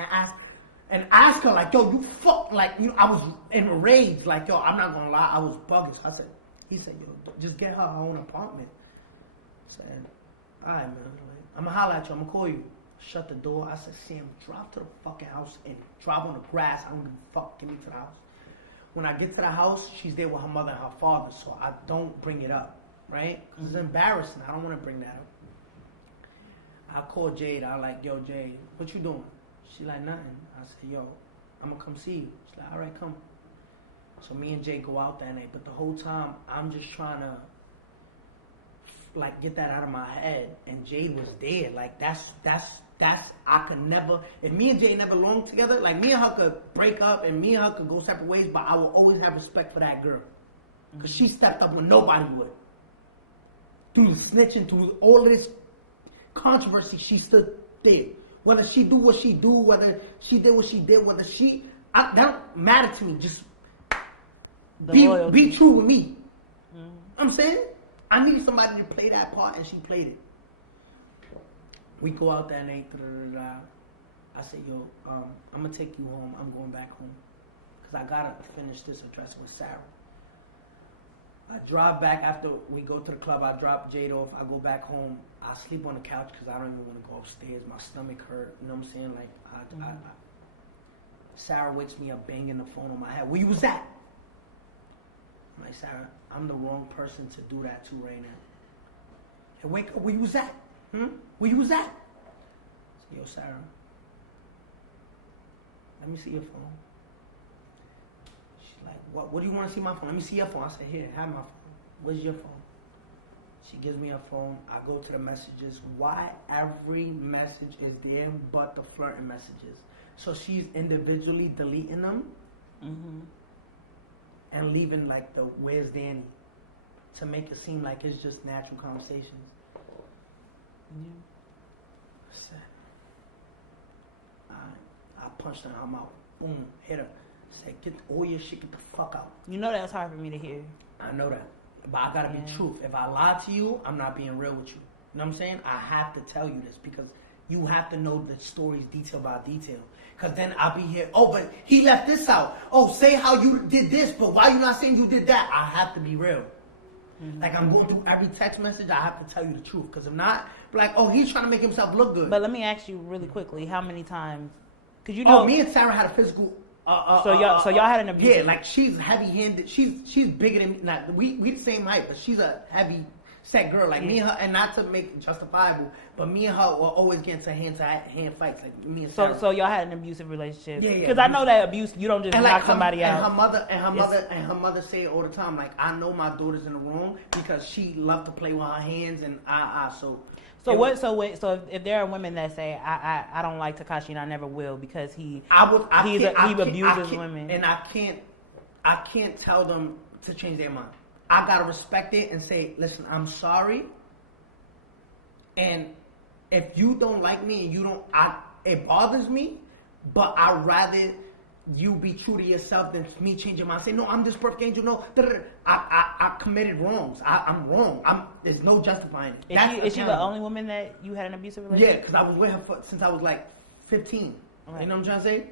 ask her, like, yo, you fuck, like, you know, I was enraged. Like, yo, I'm not gonna lie, I was bugging. So he said, yo, just get her own apartment. I said, all right, man. Like, I'm gonna holler at you. I'm gonna call you. Shut the door. I said, Sam, drive to the fucking house and drive on the grass. I don't give a fuck. Get me to the house. When I get to the house, she's there with her mother and her father, so I don't bring it up, right? Because it's embarrassing. I don't want to bring that up. I call Jade. I like, yo, Jade, what you doing? She like, nothing. I said, yo, I'm going to come see you. She's like, all right, come. So me and Jade go out that night, but the whole time, I'm just trying to, like, get that out of my head. And Jade was there. Like, that's, I could never, if me and Jay never long together, like, me and her could break up and me and her could go separate ways, but I will always have respect for that girl. Because she stepped up when nobody would. Through the snitching, through all of this controversy, she stood there. Whether she do what she do, whether she did what she did, that don't matter to me. Just be true with me. I'm saying? I need somebody to play that part, and she played it. We go out that night. I said, yo, I'm going to take you home. I'm going back home. Because I got to finish this address with Sarah. I drive back after we go to the club. I drop Jade off. I go back home. I sleep on the couch because I don't even want to go upstairs. My stomach hurt. You know what I'm saying? Like, Sarah wakes me up banging the phone on my head. Where you was at? I'm like, Sarah, I'm the wrong person to do that to right now. Hey, wake up. Where you was at? Where you was at? I said, yo, Sarah, let me see your phone. She's like, what do you want to see my phone? Let me see your phone. I said, here, have my phone. Where's your phone? She gives me her phone. I go to the messages. Why every message is there but the flirting messages? So she's individually deleting them and leaving like the where's Danny to make it seem like it's just natural conversations. I said, I punched her in her mouth. Boom, hit her. Said, get all your shit, get the fuck out. You know that's hard for me to hear. I know that. But I gotta be truth. If I lie to you, I'm not being real with you. You know what I'm saying? I have to tell you this because you have to know the stories detail by detail. Because then I'll be here, oh, but he left this out. Oh, say how you did this, but why you not saying you did that? I have to be real. Mm-hmm. Like, I'm going through every text message, I have to tell you the truth. Because if not, like, oh, he's trying to make himself look good. But let me ask you really quickly, how many times? Because you know, me and Sarah had a physical. So y'all had an abuse. Yeah, like she's heavy-handed. She's bigger than me. Like we the same height, but she's a heavy set girl. Like me and her, and not to make it justifiable, but me and her will always get into hand fights. Like me and Sarah. So y'all had an abusive relationship. Yeah. Because I know that abuse, you don't just knock somebody out. And her mother say it all the time. Like, I know my daughter's in the wrong because she loved to play with her hands and So if there are women that say I don't like Tekashi and I never will because he abuses women, and I can't tell them to change their mind. I gotta respect it and say, listen, I'm sorry. And if you don't like me and it bothers me, but I'd rather you be true to yourself than me changing my mind. Say, no, I'm this perfect angel. No, I committed wrongs. I'm wrong. There's no justifying it. Is she the only woman that you had an abusive relationship? Yeah, because I was with her since I was like 15. Right. You know what I'm trying to say? Okay.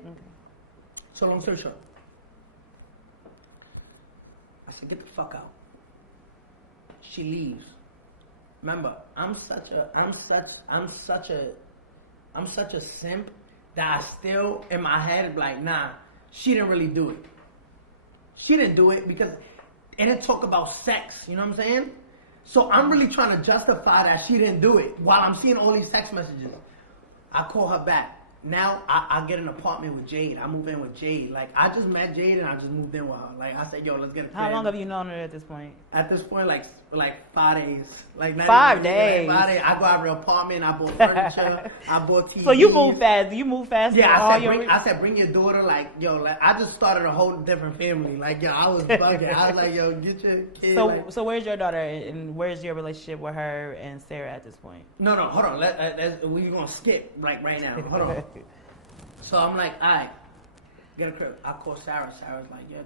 So long story short, I said, get the fuck out. She leaves. Remember, I'm such a simp that I still in my head is like, nah, she didn't really do it. She didn't do it because it didn't talk about sex, you know what I'm saying? So I'm really trying to justify that she didn't do it while I'm seeing all these text messages. I call her back. Now I get an apartment with Jade. I move in with Jade. Like, I just met Jade and I just moved in with her. Like, I said, yo, let's get a crib. How long have you known her at this point? At this point, like 5 days. Like 5 days. Like 5 days. I go out of the apartment. I bought furniture. I bought TV. So you move fast. You move fast. Yeah, I said, bring your daughter. Like, yo, like, I just started a whole different family. Like, yo, I was bugging. I was like, yo, get your kid. So where's your daughter and where's your relationship with her and Sarah at this point? No, hold on. We're gonna skip right now. Hold on. So I'm like, all right, get a crib. I call Sarah. Sarah's like, yeah,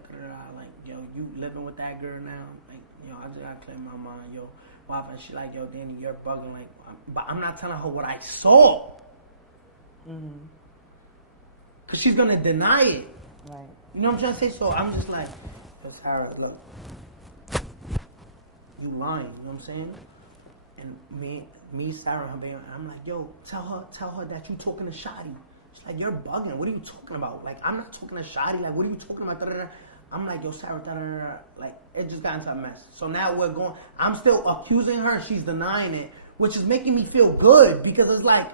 like, yo, you living with that girl now? Like, yo, I just gotta clear my mind, yo. Wife, and she like, yo, Danny, you're bugging. Like, but I'm not telling her what I saw. Mm-hmm. Cause she's gonna deny it. Right. You know what I'm trying to say? So I'm just like, yo, Sarah, look, you lying. You know what I'm saying? And me, Sarah, her baby, I'm like, yo, tell her that you talking to Shotty. She's like, you're bugging. What are you talking about? Like, I'm not talking to Shotty. Like, what are you talking about? Da-da-da. I'm like, yo, Sarah, da-da-da. Like, it just got into a mess. So now I'm still accusing her and she's denying it, which is making me feel good because it's like,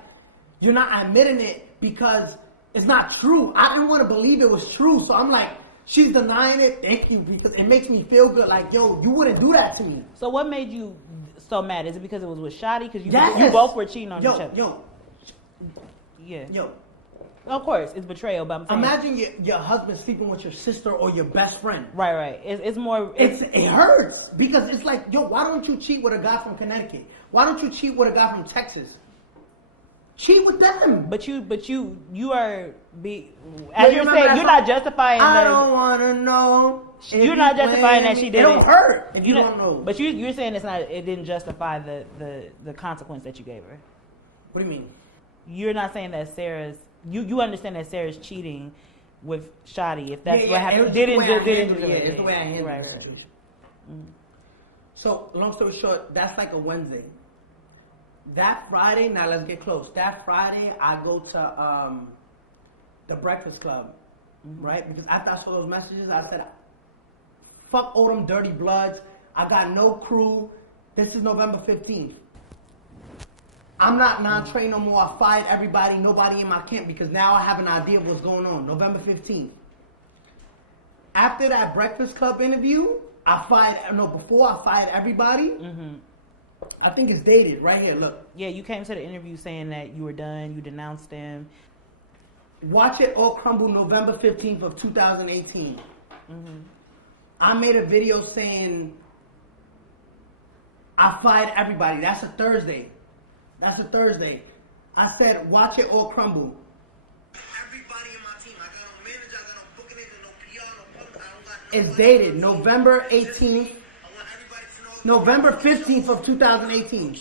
you're not admitting it because it's not true. I didn't want to believe it was true. So I'm like, she's denying it. Thank you, because it makes me feel good. Like, yo, you wouldn't do that to me. So what made you so mad? Is it because it was with Shotty? Because you both were cheating on each other. Yo. Of course, it's betrayal, but I'm saying, imagine your husband sleeping with your sister or your best friend. Right. It's more. It hurts because it's like, yo, why don't you cheat with a guy from Connecticut? Why don't you cheat with a guy from Texas? Cheat with them. But you are as you're saying, you're not justifying. I don't want to know. You're not justifying that she did it. It don't hurt if you don't know. But you're saying it didn't justify the consequence that you gave her. What do you mean? You're not saying that Sarah's. You understand that Sarah's cheating with Shotty. If that's what happened, it's the way I handle the situation. Mm-hmm. So, long story short, that's like a Wednesday. That Friday, now let's get close. That Friday, I go to the Breakfast Club, right? Because after I saw those messages, I said, fuck all them dirty bloods. I got no crew. This is November 15th. I'm not non-trained no more. I fired everybody, nobody in my camp, because now I have an idea of what's going on. November 15th. After that Breakfast Club interview, before I fired everybody, I think it's dated right here, look. Yeah, you came to the interview saying that you were done, you denounced them. Watch It All Crumble, November 15th of 2018. I made a video saying I fired everybody. That's a Thursday. I said, watch it all crumble. Everybody in my team. I got no manager, I got no booking agent, no PR, no pump. I don't got no. It's dated November 18th. November 15th of 2018.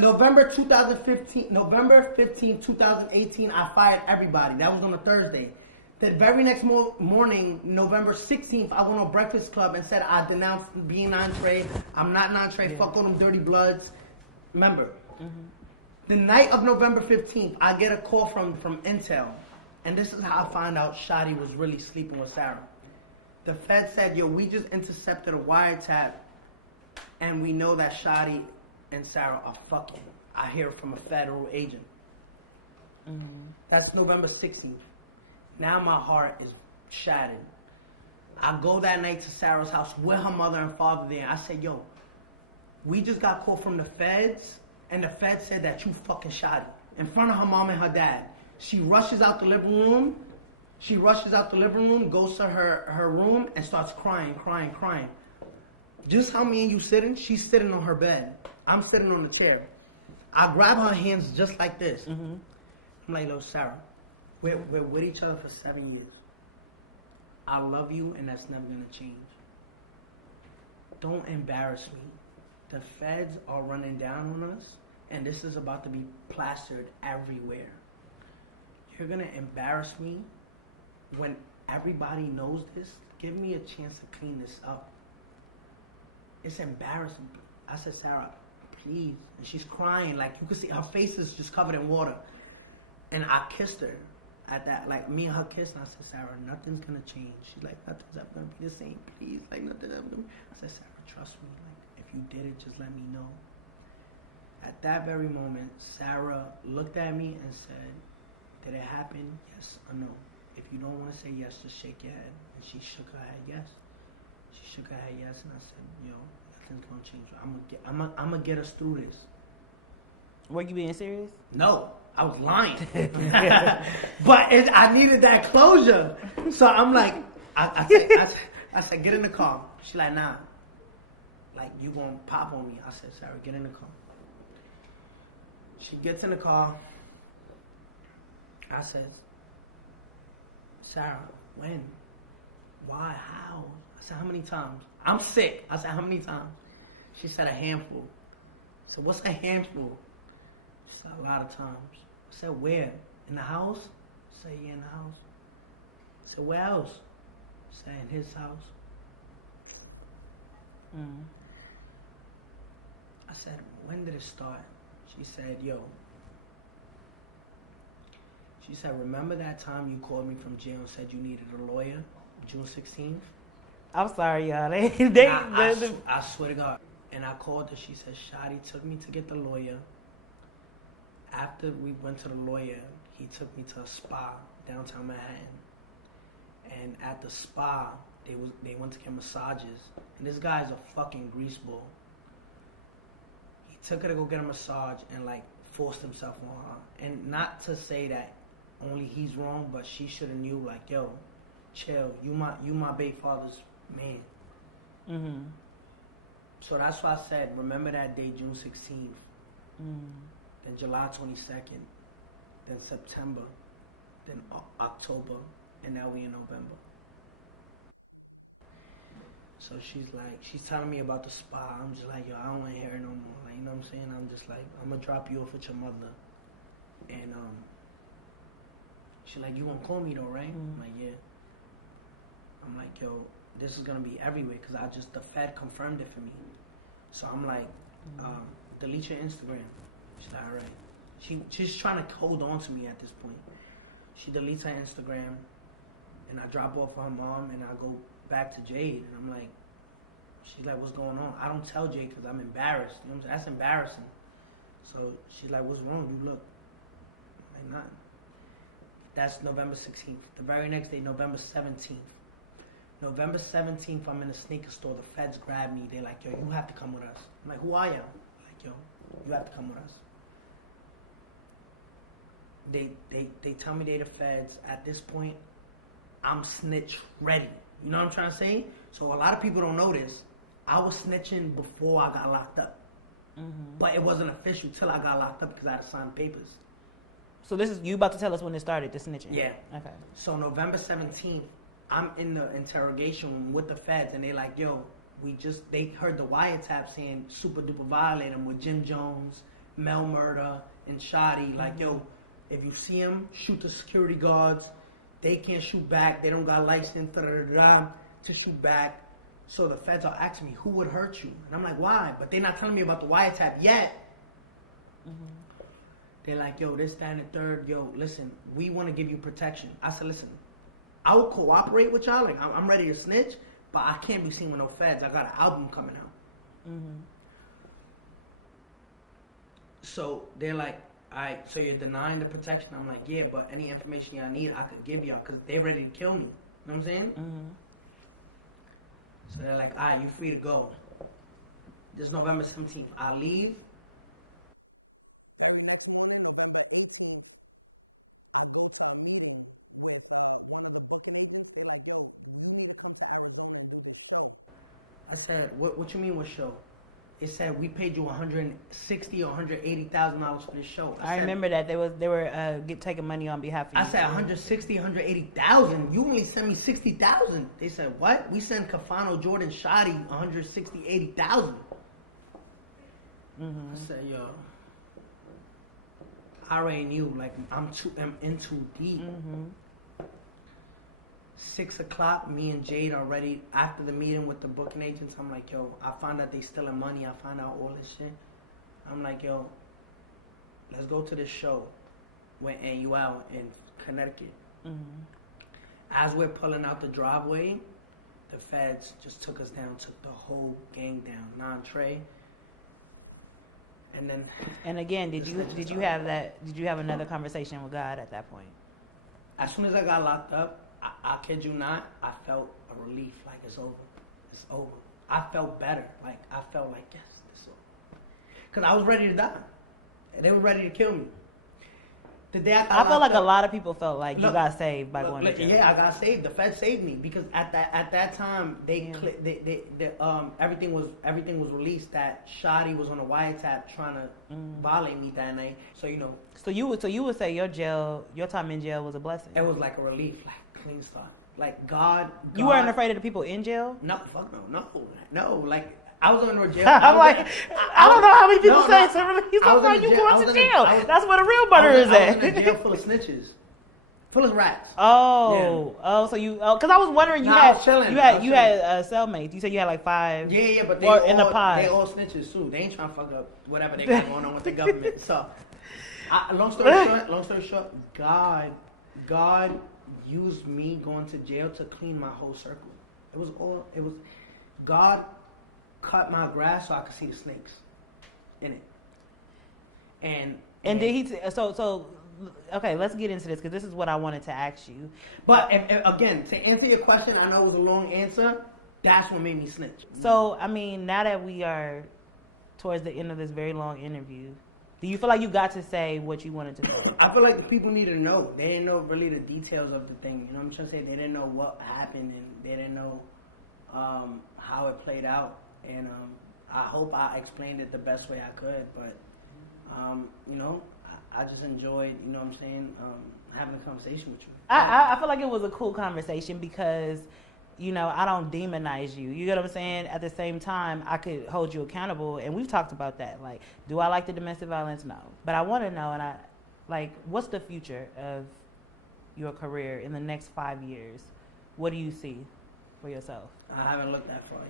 November 2015, November 15, 2018, I fired everybody. That was on a Thursday. The very next morning, November 16th, I went on Breakfast Club and said I denounced being entree. I'm not an entree. Fuck all them dirty bloods. Remember, the night of November 15th, I get a call from Intel. And this is how I find out Shotty was really sleeping with Sarah. The Fed said, yo, we just intercepted a wiretap and we know that Shotty and Sarah are fucking. I hear from a federal agent. That's November 16th. Now my heart is shattered. I go that night to Sarah's house with her mother and father there. I said, yo, we just got called from the feds, and the feds said that you fucking shot it in front of her mom and her dad. She rushes out the living room. Goes to her room and starts crying. Just how me and you sitting, she's sitting on her bed. I'm sitting on the chair. I grab her hands just like this. I'm like, "Yo, Sarah, we're with each other for 7 years. I love you, and that's never gonna change. Don't embarrass me. The feds are running down on us, and this is about to be plastered everywhere. You're gonna embarrass me when everybody knows this. Give me a chance to clean this up. It's embarrassing." I said, "Sarah, please." And she's crying, like you can see her face is just covered in water. And I kissed her at that, like me and her kissed, and I said, "Sarah, nothing's gonna change." She's like, "Nothing's ever gonna be the same, please. Like nothing's ever gonna be." I said, "Sarah, trust me. Like if you did it, just let me know." At that very moment, Sarah looked at me and said, "Did it happen? Yes or no? If you don't want to say yes, just shake your head." And she shook her head yes. She shook her head yes, and I said, "Yo, nothing's gonna change. I'm gonna get us through this." Were you being serious? No, I was lying. But I needed that closure, so I'm like, I said, "Get in the car." She's like, "Nah, like you gonna pop on me." I said, "Sarah, get in the car." She gets in the car. I said, "Sarah, when? Why? How?" I said, "How many times? I'm sick." I said, "How many times?" She said, "A handful." I said, "What's a handful?" She said, "A lot of times." I said, "Where? In the house?" I said, "Yeah, in the house." I said, "Where else?" I said, "In his house." I said, "When did it start?" She said, she said, "Remember that time you called me from jail and said you needed a lawyer, June 16th? I'm sorry, y'all. I swear to God. And I called her. She said, Shotty took me to get the lawyer. After we went to the lawyer, he took me to a spa downtown Manhattan. And at the spa, they went to get massages. And this guy's a fucking greaseball. He took her to go get a massage and like forced himself on her. And not to say that only he's wrong, but she should have knew like, yo, chill. You my baby father's man. So that's why I said, remember that day, June 16th. Then July 22nd. Then September. Then October. And now we in November. So she's telling me about the spa. I'm just like, yo, I don't want to hear it no more. Like, you know what I'm saying? I'm just like, I'm going to drop you off with your mother. And she's like, you won't call me though, right? I'm like, yeah. I'm like, yo, this is going to be everywhere because the Fed confirmed it for me. So I'm like, delete your Instagram. She's like, all right. She's trying to hold on to me at this point. She deletes her Instagram, and I drop off her mom, and I go back to Jade, and I'm like, she's like, what's going on? I don't tell Jade because I'm embarrassed. You know what I'm saying? That's embarrassing. So she's like, what's wrong? You look. I'm like, nothing. That's November 16th. The very next day, November 17th. November 17th, I'm in a sneaker store. The feds grab me. They're like, yo, you have to come with us. I'm like, who are you? Like, yo, you have to come with us. They tell me they're the feds. At this point, I'm snitch ready. You know what I'm trying to say? So a lot of people don't know this. I was snitching before I got locked up. But it wasn't official till I got locked up because I had to sign papers. So this is, you about to tell us when it started, the snitching? Yeah. Okay. So November 17th, I'm in the interrogation room with the feds, and they're like, yo, they heard the wiretap saying super duper violate him with Jim Jones, Mel Murder and Shoddy. Like, yo, if you see them, shoot the security guards. They can't shoot back. They don't got license to shoot back. So the feds are asking me, who would hurt you? And I'm like, why? But they're not telling me about the wiretap yet. They're like, yo, this, that, and the third. Yo, listen, we want to give you protection. I said, listen, I will cooperate with y'all. Like, I'm ready to snitch, but I can't be seen with no feds. I got an album coming out. So they're like, all right, so you're denying the protection? I'm like, yeah, but any information y'all need, I could give y'all because they're ready to kill me. You know what I'm saying? So they're like, all right, you're free to go. This November 17th. I leave. I said, what you mean what show? It said we paid you $160,000 or $180,000 for this show. I remember that they were taking money on behalf of you. I said $160,000, $180,000. You only sent me $60,000. They said what? We sent Cafano, Jordan, Shoddy $160,000, $80,000. I said, yo, I already knew. Like I'm in too deep. 6 o'clock, me and Jade are ready. After the meeting with the booking agents, I'm like, yo, I found out they stealing money. I found out all this shit. I'm like, yo, let's go to this show with NUL in Connecticut. As we're pulling out the driveway, the feds just took us down, took the whole gang down, non-Trey. And then. And again, did you have another conversation with God at that point? As soon as I got locked up, I kid you not, I felt a relief, like it's over. It's over. I felt better. Like, I felt like, yes, it's over. Because I was ready to die. And they were ready to kill me. The day I felt like a lot of people felt like you got saved by going to jail. Yeah, I got saved. The Fed saved me because at that time everything was released that Shoddy was on a wiretap trying to violate me that night. So you know. So you would say your time in jail was a blessing. It was like a relief, like clean start. Like God. You weren't afraid of the people in jail? No, fuck no. Like I was under jail. I'm like, I don't know how many people say it's a relief. I'm you going to jail. That's where the real murder is at. I was in a jail full of snitches, full of rats. So you, because I was wondering you had cellmates. You said you had like 5. Yeah, but in the pod. They all snitches too. They ain't trying to fuck up whatever they got going on with the government. So, long story short, God used me going to jail to clean my whole circle. It was God cut my grass so I could see the snakes in it. And did he? So okay, let's get into this because this is what I wanted to ask you. But again, to answer your question, I know it was a long answer. That's what made me snitch. So I mean, now that we are towards the end of this very long interview, do you feel like you got to say what you wanted to say? I feel like the people need to know. They didn't know really the details of the thing. You know what I'm trying to say? They didn't know what happened and they didn't know how it played out. And I hope I explained it the best way I could. But, you know, I just enjoyed, you know what I'm saying, having a conversation with you. I feel like it was a cool conversation because, you know, I don't demonize you. You get what I'm saying? At the same time, I could hold you accountable. And we've talked about that. Like, do I like the domestic violence? No. But I want to know, what's the future of your career in the next 5 years? What do you see for yourself? I haven't looked that far yet.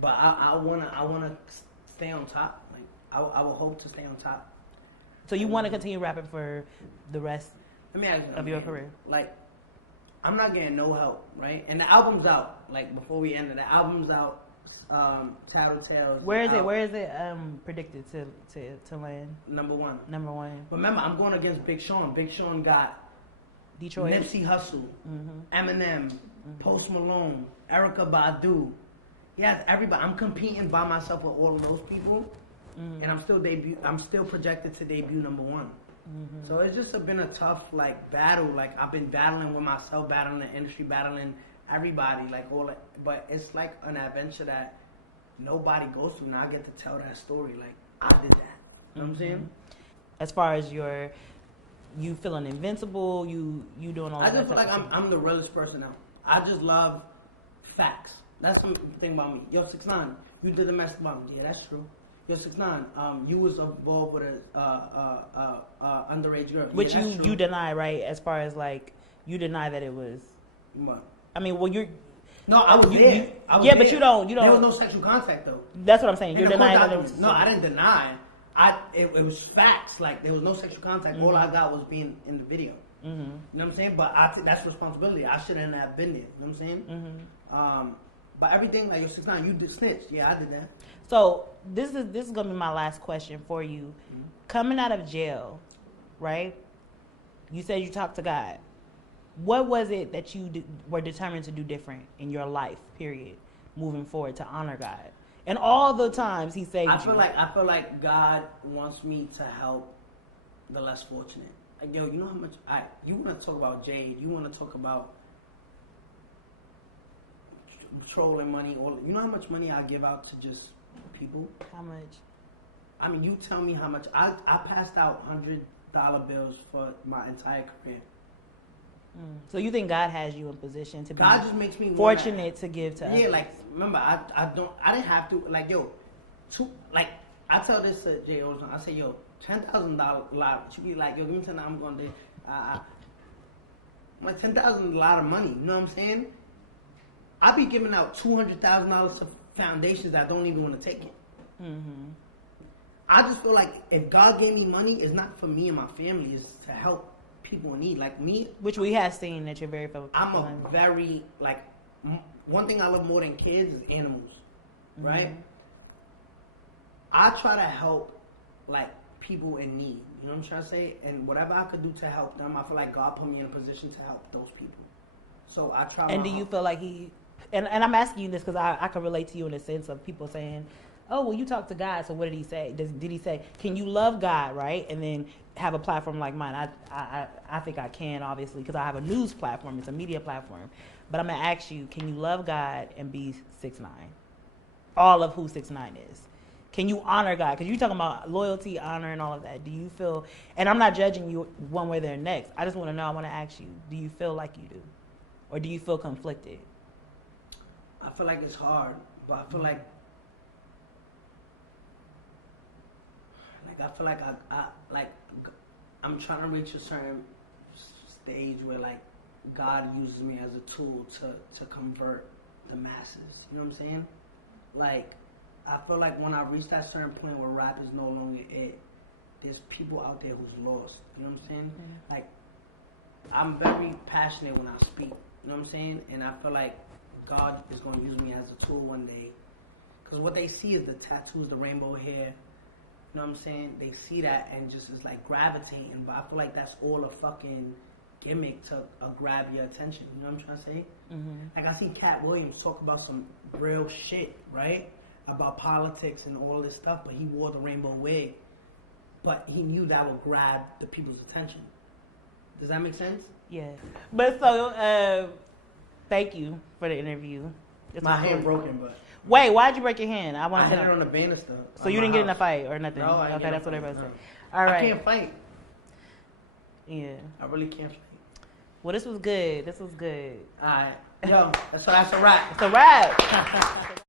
But I wanna stay on top. Like I will hope to stay on top. So you want to continue rapping for the rest of your career? Like I'm not getting no help, right? And the album's out. Like before we ended, the album's out. Tattletales. Where is it predicted to land? Number one. Remember, I'm going against Big Sean. Big Sean got Detroit, Nipsey Hussle, Eminem, Post Malone, Erykah Badu. He has everybody. I'm competing by myself with all of those people, and I'm still projected to debut number one. So it's just been a tough battle. Like I've been battling with myself, battling the industry, battling everybody, but it's like an adventure that nobody goes through. Now I get to tell that story. Like I did that. You know what I'm saying? As far as you feeling invincible, you doing all that. I just feel like I'm the realest person out. I just love facts. That's the thing about me. Yo, 6ixnine, you did domestic violence. Yeah, that's true. Yo, 6ixnine, you was involved with a underage girl. Which yeah, you deny, right? As far as like, you deny that it was. What? I mean, well, you're. No, I was there. I was yeah, there. but you don't. There was no sexual contact though. That's what I'm saying. You're denying that it was. No, I didn't deny. It was facts. Like there was no sexual contact. All I got was being in the video. You know what I'm saying? But that's responsibility. I shouldn't have been there. You know what I'm saying? But everything like your 6ixnine, you did snitch. Yeah, I did that. So this is gonna be my last question for you. Coming out of jail, right? You said you talked to God. What was it that you were determined to do different in your life, period, moving forward to honor God? And all the times He saved you. I feel like God wants me to help the less fortunate. Like, yo, you know how much you want to talk about Jade, you want to talk about trolling money, you know how much money I give out to just people? How much? I mean, you tell me how much. I passed out $100 bills for my entire career. So you think God has you in position to be God just makes me fortunate to give to others? Yeah, like remember, I didn't have to, like, yo, I tell this to Jay all the time. I say, yo, $10,000 lot. She be like, yo, give me $10. I'm going to. My $10,000 a lot of money. You know what I'm saying? I be giving out $200,000 to foundations that don't even want to take it. I just feel like if God gave me money, it's not for me and my family. It's to help people in need, like me. Which we have seen that you're very focused on. I'm a very, like, one thing I love more than kids is animals, right? I try to help, like, people in need. You know what I'm trying to say? And whatever I could do to help them, I feel like God put me in a position to help those people. So I try. And do you feel like He? And I'm asking you this because I can relate to you in the sense of people saying, "Oh, well, you talk to God, so what did He say? Did He say, can you love God, right, and then have a platform like mine?" I think I can, obviously, because I have a news platform. It's a media platform. But I'm gonna ask you, can you love God and be 6ixnine? All of who 6ixnine is. Can you honor God? Because you're talking about loyalty, honor, and all of that. Do you feel? And I'm not judging you one way or the next. I just want to know. I want to ask you: do you feel like you do, or do you feel conflicted? I feel like it's hard, but I feel like I feel like I'm trying to reach a certain stage where, like, God uses me as a tool to convert the masses. You know what I'm saying? Like, I feel like when I reach that certain point where rap is no longer it, there's people out there who's lost. You know what I'm saying? Like, I'm very passionate when I speak. You know what I'm saying? And I feel like God is going to use me as a tool one day. Because what they see is the tattoos, the rainbow hair. You know what I'm saying? They see that and just is like gravitating. But I feel like that's all a fucking gimmick to grab your attention. You know what I'm trying to say? Like, I see Cat Williams talk about some real shit, right? About politics and all this stuff. But he wore the rainbow wig. But he knew that would grab the people's attention. Does that make sense? Yeah. But so, thank you for the interview. My hand broken, but... Wait, why'd you break your hand? I want to hit it on the banister. So you didn't get in a fight or nothing? No, I didn't. Okay, that's what everybody said. All right. I can't fight. Yeah. I really can't fight. Well, this was good. This was good. All right. Yo, that's a wrap. It's a wrap.